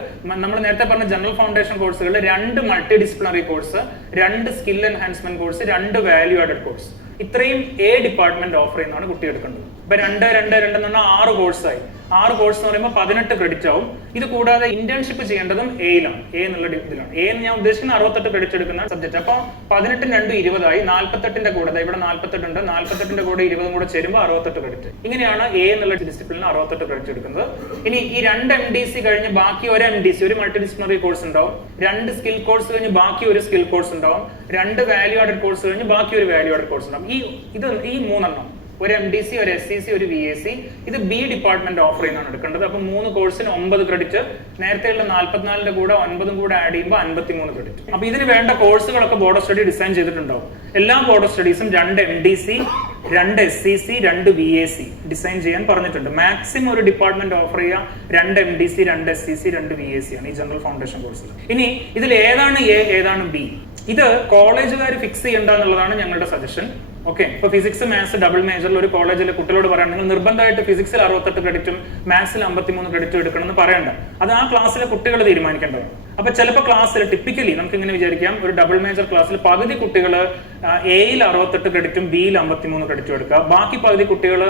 നമ്മൾ നേരത്തെ പറഞ്ഞ ജനറൽ ഫൗണ്ടേഷൻ കോഴ്സുകളിൽ 2 multi disciplinary course, 2 skill enhancement course, 2 value added course, ഇത്രയും എ ഡിപ്പാർട്ട്മെന്റ് ഓഫർ ചെയ്യുന്നതാണ് കുട്ടി എടുക്കേണ്ടത്. ഇപ്പൊ 2, 2, 2 എന്ന് പറഞ്ഞാൽ 6 കോഴ്സായി. 6 കോഴ്സ് എന്ന് പറയുമ്പോൾ 18 ക്രെഡിറ്റ് ആവും. ഇത് കൂടാതെ ഇന്റേൺഷിപ്പ് ചെയ്യേണ്ടതും എയിലാണ്, എ എന്നുള്ള ഇതിലാണ്. എ എന്ന് ഞാൻ ഉദ്ദേശിക്കുന്ന 68 ക്രെഡിറ്റ് എടുക്കുന്ന സബ്ജക്ട്. അപ്പൊ 18 2 20 ആയി. 48ന്റെ കൂടെ, ഇവിടെ 48 ഉണ്ട്, 48ന്റെ കൂടെ 20 കൂടെ ചേരുമ്പോൾ 68 ക്രെഡിറ്റ്. ഇങ്ങനെയാണ് എ എന്നുള്ള ഡിസിപ്ലിനിൽ 68 ക്രെഡിറ്റ് എടുക്കുന്നത്. ഇനി ഈ 2 MDC കഴിഞ്ഞ് ബാക്കി ഒരു MDC, ഒരു മൾട്ടി ഡിസിപ്ലിനറി കോഴ്സ് ഉണ്ടാവും. 2 സ്കിൽ കോഴ്സ് കഴിഞ്ഞ് ബാക്കി ഒരു സ്കിൽ കോഴ്സ് ഉണ്ടാവും. 2 വാല്യൂ ആഡഡ് കോഴ്സ് കഴിഞ്ഞ് ബാക്കി ഒരു വാല്യൂ ആഡഡ് കോഴ്സ് ഉണ്ടാവും. ഈ 3 എണ്ണം, ഒരു MDC, ഒരു SCC, ഒരു VAC, ഇത് ബി ഡിപ്പാർട്ട്മെന്റ് ഓഫർ ചെയ്യുന്നതാണ് എടുക്കേണ്ടത്. അപ്പൊ 3 കോഴ്സിന് 9 ക്രെഡിറ്റ്, നേരത്തെയുള്ള 44ന്റെ കൂടെ 9 കൂടെ ആഡ് ചെയ്യുമ്പോൾ 53 ക്രെഡിറ്റ്. അപ്പൊ ഇതിന് വേണ്ട കോഴ്സുകളൊക്കെ ബോർഡർ സ്റ്റഡി ഡിസൈൻ ചെയ്തിട്ടുണ്ടാവും. എല്ലാ ബോർഡർ സ്റ്റഡീസും 2 MDC, 2 SCC 2 VAC ഡിസൈൻ ചെയ്യാൻ പറഞ്ഞിട്ടുണ്ട്. മാക്സിമം ഒരു ഡിപ്പാർട്ട്മെന്റ് ഓഫർ ചെയ്യുക 2 MDC 2 SCC 2 VAC ആണ് ഈ ജനറൽ ഫൗണ്ടേഷൻ കോഴ്സിൽ. ഇനി ഇതിൽ ഏതാണ് എ ഏതാണ് ബി ഇത് കോളേജുകാർ ഫിക്സ് ചെയ്യേണ്ട എന്നുള്ളതാണ് ഞങ്ങളുടെ സജഷൻ. ഓക്കെ, ഇപ്പൊ ഫിസിക്സ് മാത്സ് ഡബിൾ മേജറിൽ ഒരു കോളേജിലെ കുട്ടികളോട് പറയാൻ നിങ്ങൾ നിർബന്ധമായിട്ട് ഫിസിക്സിൽ 68 ക്രെഡിറ്റും മാത്സിൽ 53 ക്രെഡിറ്റും എടുക്കണം എന്ന് പറയണ്ട. അത് ആ ക്ലാസ്സിലെ കുട്ടികൾ തീരുമാനിക്കേണ്ടതാണ്. അപ്പൊ ചിലപ്പോൾ ക്ലാസ്സിൽ ടിപ്പിക്കലി നമുക്ക് ഇങ്ങനെ വിചാരിക്കാം, ഒരു ഡബിൾ മേജർ ക്ലാസ്സിൽ പകുതി കുട്ടികൾ എയിൽ 68 ക്രെഡിറ്റും ബിയിൽ 53 ക്രെഡിറ്റും എടുക്കുക, ബാക്കി പകുതി കുട്ടികൾ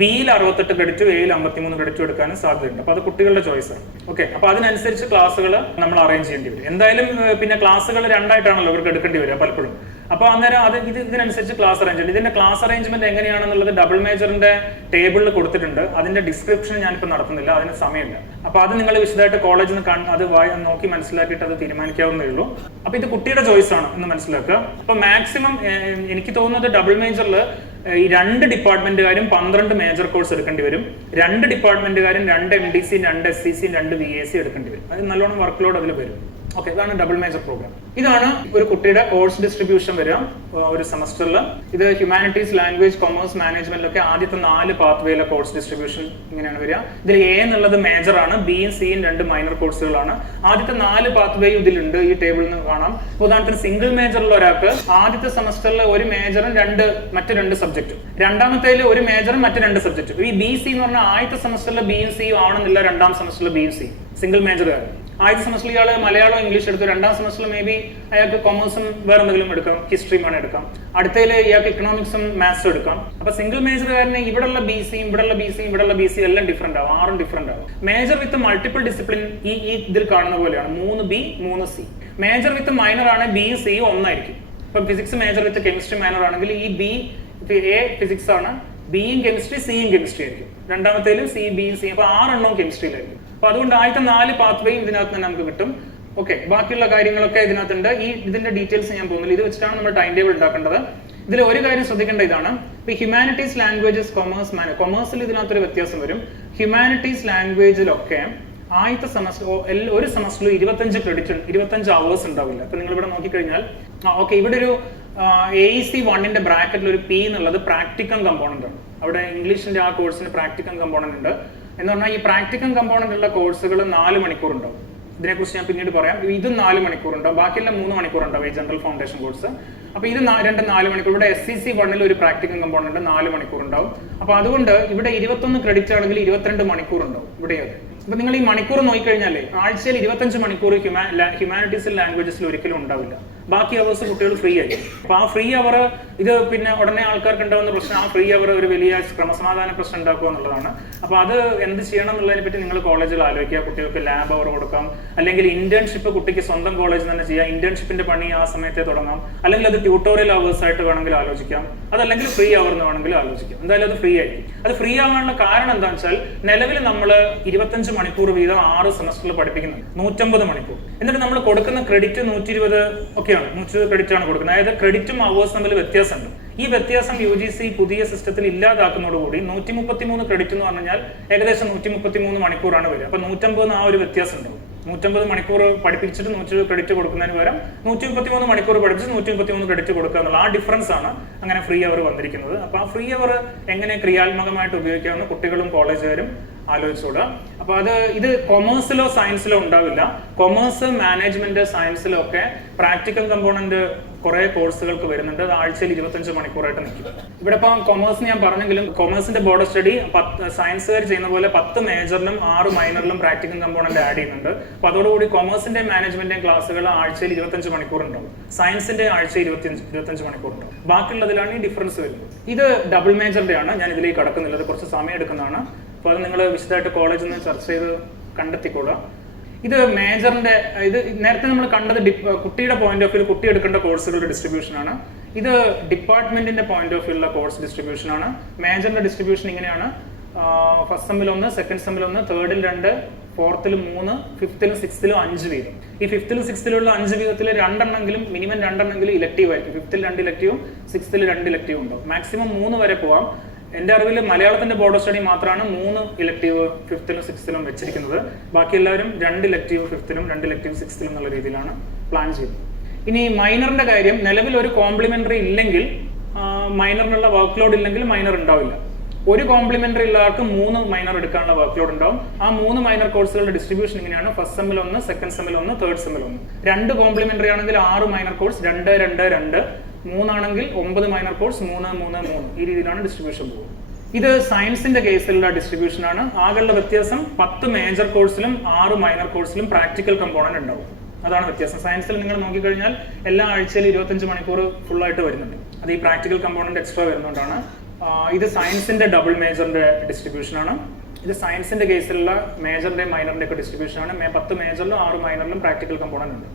ബിയിൽ 68 ക്രെഡിറ്റും എയിൽ 53 ക്രെഡിറ്റും എടുക്കാനും സാധ്യതയുണ്ട്. അപ്പൊ അത് കുട്ടികളുടെ ചോയ്സാണ്. ഓക്കെ, അപ്പൊ അതിനനുസരിച്ച് ക്ലാസ്സുകൾ നമ്മൾ അറേഞ്ച് ചെയ്യേണ്ടി വരും. എന്തായാലും പിന്നെ ക്ലാസ്സുകൾ രണ്ടായിട്ടാണല്ലോ അവർക്ക് എടുക്കേണ്ടി വരിക പലപ്പോഴും. അപ്പൊ അന്നേരം അത് ഇതിനനുസരിച്ച് ക്ലാസ് അറേഞ്ച് ചെയ്യും. ഇതിന്റെ ക്ലാസ് അറേഞ്ച്മെന്റ് എങ്ങനെയാണെന്നുള്ളത് ഡബിൾ മേജറിന്റെ ടേബിളിൽ കൊടുത്തിട്ടുണ്ട്. അതിന്റെ ഡിസ്ക്രിപ്ഷൻ ഞാനിപ്പോൾ നടത്തുന്നില്ല, അതിന് സമയമില്ല. അപ്പൊ അത് നിങ്ങൾ വിശദമായിട്ട് കോളേജിൽ നിന്ന് അത് നോക്കി മനസ്സിലാക്കിയിട്ട് അത് തീരുമാനിക്കാവുന്നേ ഉള്ളൂ. അപ്പൊ ഇത് കുട്ടിയുടെ ചോയ്സ് ആണ് എന്ന് മനസ്സിലാക്കുക. അപ്പൊ മാക്സിമം എനിക്ക് തോന്നുന്നത് ഡബിൾ മേജറിൽ ഈ 2 ഡിപ്പാർട്ട്മെന്റുകാരും 12 മേജർ കോഴ്സ് എടുക്കേണ്ടി വരും. 2 ഡിപ്പാർട്ട്മെന്റുകാരും 2 MDC 2 SCC 2 VAC എടുക്കേണ്ടി വരും. അത് നല്ലോണം വർക്ക് ലോഡ് അതിൽ വരും. ഓക്കെ, ഇതാണ് ഡബിൾ മേജർ പ്രോഗ്രാം. ഇതാണ് ഒരു കുട്ടിയുടെ കോഴ്സ് ഡിസ്ട്രിബ്യൂഷൻ വരിക ഒരു സെമസ്റ്ററിൽ. ഇത് ഹ്യൂമാനിറ്റീസ്, ലാംഗ്വേജ്, കൊമേഴ്സ്, മാനേജ്മെന്റിലൊക്കെ ആദ്യത്തെ 4 പാത്വേയിലെ കോഴ്സ് ഡിസ്ട്രിബ്യൂഷൻ ഇങ്ങനെയാണ് വരിക. ഇതിൽ എ എന്നുള്ളത് മേജർ ആണ്, ബിയും സിയും 2 മൈനർ കോഴ്സുകളാണ്. ആദ്യത്തെ 4 പാത്വേയും ഇതിലുണ്ട്, ഈ ടേബിളിൽ നിന്ന് കാണാം. ഉദാഹരണത്തിന് സിംഗിൾ മേജറിൽ ഒരാൾക്ക് ആദ്യത്തെ സെമസ്റ്ററിൽ ഒരു മേജറും മറ്റു 2 സബ്ജക്റ്റും, രണ്ടാമത്തേൽ ഒരു മേജറും മറ്റു 2 സബ്ജക്റ്റും. ഈ ബി സി എന്ന് പറഞ്ഞാൽ ആദ്യത്തെ സെമസ്റ്ററിൽ ബിയും സിയും ആവണമെന്നില്ല, രണ്ടാം സെമസ്റ്ററിൽ ബിയും സിയും. സിംഗിൾ മേജറുകാർ ആദ്യത്തെ സെമസ്റ്ററിൽ ഇയാൾ മലയാളം ഇംഗ്ലീഷ് എടുത്തു, രണ്ടാം സെമസ്റ്ററിൽ മേ ബി അയാൾക്ക് കൊമേഴ്സും വേറെ എന്തെങ്കിലും എടുക്കാം, ഹിസ്റ്ററിയും വേണം എടുക്കാം, അടുത്തതിൽ ഇയാൾക്ക് ഇക്കണോമിക്സും മാത്സും എടുക്കാം. അപ്പൊ സിംഗിൾ മേജറുകാരന് ഇവിടെയുള്ള ബി സിയും ഇവിടെയുള്ള ബി സിയും ഇവിടെയുള്ള ബി സിയും എല്ലാം ഡിഫറെന്റ് ആവും, 6 ഡിഫറെന്റ് ആവും. മേജർ വിത്ത് മൾട്ടിപ്പിൾ ഡിസിപ്ലിൻ ഈ ഇതിൽ കാണുന്ന പോലെയാണ് 3 B 3 C. Major with minor ആണ് ബിയും സിയും ഒന്നായിരിക്കും. ഇപ്പൊ physics major with chemistry minor ആണെങ്കിൽ ഈ ബി എ ഫിസിക്സ് ആണ്, ബിയും കെമിസ്ട്രി സിയും കെമിസ്ട്രി ആയിരിക്കും. രണ്ടാമത്തേലും സി ബിയും സി, അപ്പൊ 6 എണ്ണവും കെമിസ്ട്രിയിലായിരിക്കും. അപ്പൊ അതുകൊണ്ട് ആദ്യത്തെ 4 പാത്വേയും ഇതിനകത്ത് തന്നെ നമുക്ക് കിട്ടും. ഓക്കെ, ബാക്കിയുള്ള കാര്യങ്ങളൊക്കെ ഇതിനകത്തുണ്ട്. ഇതിന്റെ ഡീറ്റെയിൽസ് ഞാൻ പോകുന്നില്ല, ഇത് വെച്ചിട്ടാണ് നമ്മൾ ടൈം ടേബിൾ ഉണ്ടാക്കേണ്ടത്. ഇതിൽ ഒരു കാര്യം ശ്രദ്ധിക്കേണ്ട ഇതാണ്, ഇപ്പൊ ഹ്യൂമാനിറ്റീസ്, ലാംഗ്വേജസ്, കൊമേഴ്സ്, കൊമേഴ്സിൽ ഇതിനകത്തൊരു വ്യത്യാസം വരും. ഹ്യൂമാനിറ്റീസ്, ലാംഗ്വേജിലൊക്കെ ആദ്യത്തെ സെമസ്റ്റർ ഒരു സെമസ്റ്ററിൽ 25 ക്രെഡിറ്റ് 25 അവേഴ്സ് ഉണ്ടാവില്ല. അപ്പൊ നിങ്ങൾ ഇവിടെ നോക്കിക്കഴിഞ്ഞാൽ ഓക്കെ, ഇവിടെ ഒരു AEC 1ന്റെ ബ്രാക്കറ്റിൽ ഒരു P എന്നുള്ളത് പ്രാക്ടിക്കൽ കമ്പോണന്റ് ആണ്. അവിടെ ഇംഗ്ലീഷിന്റെ ആ കോഴ്സിന് പ്രാക്ടിക്കൽ കമ്പോണന്റ് ഉണ്ട്. എന്ന് പറഞ്ഞാൽ ഈ പ്രാക്ടിക്കൽ കമ്പോണന്റ് ഉള്ള കോഴ്സുകൾ 4 മണിക്കൂർ ഉണ്ടാവും. ഇതിനെക്കുറിച്ച് ഞാൻ പിന്നീട് പറയാം. ഇതും 4 മണിക്കൂർ ഉണ്ടാവും, ബാക്കിയെല്ലാം 3 മണിക്കൂർ ഉണ്ടാവും ഈ ജനറൽ ഫൗണ്ടേഷൻ കോഴ്സ്. അപ്പൊ ഇത് 4 മണിക്കൂർ. ഇവിടെ SCC 1ൽ ഒരു പ്രാക്ടിക്കൽ കമ്പോണന്റ് 4 മണിക്കൂർ ഉണ്ടാവും. അപ്പൊ അതുകൊണ്ട് ഇവിടെ 21 ക്രെഡിറ്റ് ആണെങ്കിൽ 22 മണിക്കൂർ ഉണ്ടാവും ഇവിടെ. അപ്പൊ നിങ്ങൾ ഈ മണിക്കൂർ നോക്കിക്കഴിഞ്ഞാലേ ആഴ്ചയിൽ 25 മണിക്കൂർ ഹ്യൂമാനിറ്റീസിൽ, ലാംഗ്വേജസിൽ ഒരിക്കലും ഉണ്ടാവില്ല. ബാക്കി അവേഴ്സ് കുട്ടികൾ ഫ്രീ ആയിരിക്കും. അപ്പൊ ആ ഫ്രീ അവർ ഇത് പിന്നെ ഉടനെ ആൾക്കാർക്ക് ഉണ്ടാവുന്ന പ്രശ്നം, ആ ഫ്രീ അവർ ഒരു വലിയ ക്രമസമാധാന പ്രശ്നം ഉണ്ടാക്കുക എന്നുള്ളതാണ്. അപ്പൊ അത് എന്ത് ചെയ്യണം എന്നുള്ളതിനെ പറ്റി നിങ്ങൾ കോളേജിൽ ആലോചിക്കുക. കുട്ടികൾക്ക് ലാബ് അവർ കൊടുക്കാം, അല്ലെങ്കിൽ ഇന്റേൺഷിപ്പ് കുട്ടിക്ക് സ്വന്തം കോളേജിൽ തന്നെ ചെയ്യാം. ഇന്റേൺഷിപ്പിന്റെ പണി ആ സമയത്തെ തുടങ്ങാം, അല്ലെങ്കിൽ അത് ട്യൂട്ടോറിയൽ അവേഴ്സ് ആയിട്ട് വേണമെങ്കിൽ ആലോചിക്കാം, അതല്ലെങ്കിൽ ഫ്രീ അവർ എന്ന് വേണമെങ്കിൽ ആലോചിക്കാം. എന്തായാലും അത് ഫ്രീ ആയിരിക്കും. അത് ഫ്രീ ആവാനുള്ള കാരണം എന്താണെന്ന് വെച്ചാൽ നിലവിൽ നമ്മൾ 25 മണിക്കൂർ വീതം 6 സെമസ്റ്ററിൽ പഠിപ്പിക്കുന്നത് 150 മണിക്കൂർ. എന്നിട്ട് നമ്മൾ കൊടുക്കുന്ന ക്രെഡിറ്റ് 120 ഒക്കെയാണ്, 120 ക്രെഡിറ്റ് ആണ് കൊടുക്കുന്നത്. അതായത് ക്രെഡിറ്റും അവേഴ്സ് തമ്മിൽ വ്യത്യാസമുണ്ട്. ഈ വ്യത്യാസം UGC പുതിയ സിസ്റ്റത്തിൽ ഇല്ലാതാക്കുന്നതോടുകൂടി 133 ക്രെഡിറ്റ് എന്ന് പറഞ്ഞാൽ ഏകദേശം 133 മണിക്കൂറാണ് വരിക. അപ്പൊ 150 ആ ഒരു വ്യത്യാസം ഉണ്ടാവും. 150 മണിക്കൂർ പഠിപ്പിച്ചിട്ട് 120 ക്രെഡിറ്റ് കൊടുക്കുന്നതിന് പകരം 133 മണിക്കൂർ പഠിപ്പിച്ച് 133 ക്രെഡിറ്റ് കൊടുക്കുക എന്നുള്ള ആ ഡിഫറൻസ് ആണ് അങ്ങനെ ഫ്രീ അവർ വന്നിരിക്കുന്നത്. അപ്പൊ ആ ഫ്രീ അവർ എങ്ങനെ ക്രിയാത്മകമായിട്ട് ഉപയോഗിക്കാമെന്ന് കുട്ടികളും കോളേജുകാരും ആലോചിച്ചോടുക. അപ്പൊ ഇത് കൊമേഴ്സിലോ സയൻസിലോ ഉണ്ടാവില്ല. കൊമേഴ്സ്, മാനേജ്മെന്റ്, സയൻസിലോ ഒക്കെ പ്രാക്ടിക്കൽ കമ്പോണന്റ് കുറെ കോഴ്സുകൾക്ക് വരുന്നുണ്ട്. അത് ആഴ്ചയിൽ 25 മണിക്കൂറായിട്ട് നിൽക്കും. ഇവിടെ ഇപ്പം കൊമേഴ്സ് ഞാൻ പറഞ്ഞെങ്കിലും കൊമേഴ്സിന്റെ ബോർഡ് സ്റ്റഡി സയൻസുകാർ ചെയ്യുന്ന പോലെ 10 മേജറിലും 6 മൈനറിലും പ്രാക്ടിക്കൽ കമ്പോണന്റ് ആഡ് ചെയ്യുന്നുണ്ട്. അപ്പൊ അതോടുകൂടി കൊമേഴ്സിന്റെ മാനേജ്മെന്റിന്റെയും ക്ലാസ്സുകൾ ആഴ്ചയിൽ 25 മണിക്കൂർ ഉണ്ടാവും, സയൻസിന്റെ ആഴ്ച 25 മണിക്കൂർ ഉണ്ടാവും. ബാക്കിയുള്ളതിലാണ് ഈ ഡിഫറൻസ് വരുന്നത്. ഇത് ഡബിൾ മേജറിന്റെ ആണ്, ഞാൻ ഇതിലേക്ക് കടക്കുന്നില്ല, അത് കുറച്ച് സമയം എടുക്കുന്നതാണ്. അപ്പൊ അത് നിങ്ങൾ വിശദമായിട്ട് കോളേജിൽ നിന്ന് ചർച്ച ചെയ്ത് കണ്ടെത്തിക്കൊള്ളുക. ഇത് മേജറിന്റെ, ഇത് നേരത്തെ നമ്മൾ കണ്ടത് കുട്ടിയുടെ പോയിന്റ് ഓഫ് വ്യൂ, കുട്ടി എടുക്കേണ്ട കോഴ്സുകളുടെ ഡിസ്ട്രിബ്യൂഷൻ ആണ്. ഇത് ഡിപ്പാർട്ട്മെന്റിന്റെ പോയിന്റ് ഓഫ് വ്യൂ ഉള്ള കോഴ്സ് ഡിസ്ട്രിബ്യൂഷൻ ആണ്. മേജറിന്റെ ഡിസ്ട്രിബ്യൂഷൻ ഇങ്ങനെയാണ്: ഫസ്റ്റ് സെമ്മിൽ 1, സെക്കൻഡ് സെമ്മിൽ 1, തേർഡിൽ 2, ഫോർത്തിൽ 3, ഫിഫ്ത്തിലും 6ലും 5 വീതം. ഈ 5ത്തിലും 6ത്തിലുള്ള 5 വീതത്തിൽ 2 എണ്ണമെങ്കിലും, മിനിമം 2 എണ്ണമെങ്കിലും ഇലക്റ്റീവ് ആയിരിക്കും. 5ത്തിൽ 2 ഇലക്റ്റീവും 6ത്തിൽ 2 ഇലക്റ്റീവും ഉണ്ടാവും. മാക്സിമം 3 വരെ പോവാം. എന്റെ അറിവിൽ മലയാളത്തിന്റെ ബോർഡ് സ്റ്റഡി മാത്രമാണ് 3 ഇലക്റ്റീവ് 5ത്തിലും 6ത്തിലും വെച്ചിരിക്കുന്നത്. ബാക്കി എല്ലാവരും 2 ഇലക്റ്റീവ് 5ത്തിലും 2 ഇലക്റ്റീവ് 6ത്തിലും എന്നുള്ള രീതിയിലാണ് പ്ലാൻ ചെയ്തത്. ഇനി മൈനറിന്റെ കാര്യം, നിലവിൽ ഒരു കോംപ്ലിമെന്ററി ഇല്ലെങ്കിൽ മൈനറിനുള്ള വർക്ക് ലോഡ് ഇല്ലെങ്കിൽ മൈനർ ഉണ്ടാവില്ല. ഒരു കോംപ്ലിമെന്ററി ഉള്ള ആൾക്ക് 3 മൈനർ എടുക്കാനുള്ള വർക്ക് ലോഡ് ഉണ്ടാവും. ആ 3 മൈനർ കോഴ്സുകളുടെ ഡിസ്ട്രിബ്യൂഷൻ ഇങ്ങനെയാണ്: ഫസ്റ്റ് സെമ്മിൽ 1, സെക്കൻഡ് സെമ്മിൽ 1, തേർഡ് സെമ്മിൽ 1. 2 കോംപ്ലിമെന്ററി ആണെങ്കിൽ 6 മൈനർ കോഴ്സ്, 2, 2, 2. 3 ആണെങ്കിൽ 9 മൈനർ കോഴ്സ്, 3, 3, 3. ഈ രീതിയിലാണ് ഡിസ്ട്രിബ്യൂഷൻ പോകുന്നത്. ഇത് സയൻസിന്റെ കേസിലുള്ള ഡിസ്ട്രിബ്യൂഷൻ ആണ്. ആകെയുള്ള വ്യത്യാസം 10 മേജർ കോഴ്സിലും 6 മൈനർ കോഴ്സിലും പ്രാക്ടിക്കൽ കമ്പോണന്റ് ഉണ്ടാവും. അതാണ് വ്യത്യാസം. സയൻസിൽ നിങ്ങൾ നോക്കിക്കഴിഞ്ഞാൽ എല്ലാ ആഴ്ചയിലും 25 മണിക്കൂർ ഫുൾ ആയിട്ട് വരുന്നുണ്ട്. അത് ഈ പ്രാക്ടിക്കൽ കമ്പോണന്റ് എക്സ്ട്രാ വരുന്നതുകൊണ്ടാണ്. ഇത് സയൻസിന്റെ ഡബിൾ മേജറിന്റെ ഡിസ്ട്രിബ്യൂഷൻ ആണ്. ഇത് സയൻസിന്റെ കേസിലുള്ള മേജറിന്റെയും മൈനറിന്റെ ഒക്കെ ഡിസ്ട്രിബ്യൂഷൻ ആണ്. 10 മേജറിലും 6 മൈനറിലും പ്രാക്ടിക്കൽ കമ്പോണന്റ് ഉണ്ട്.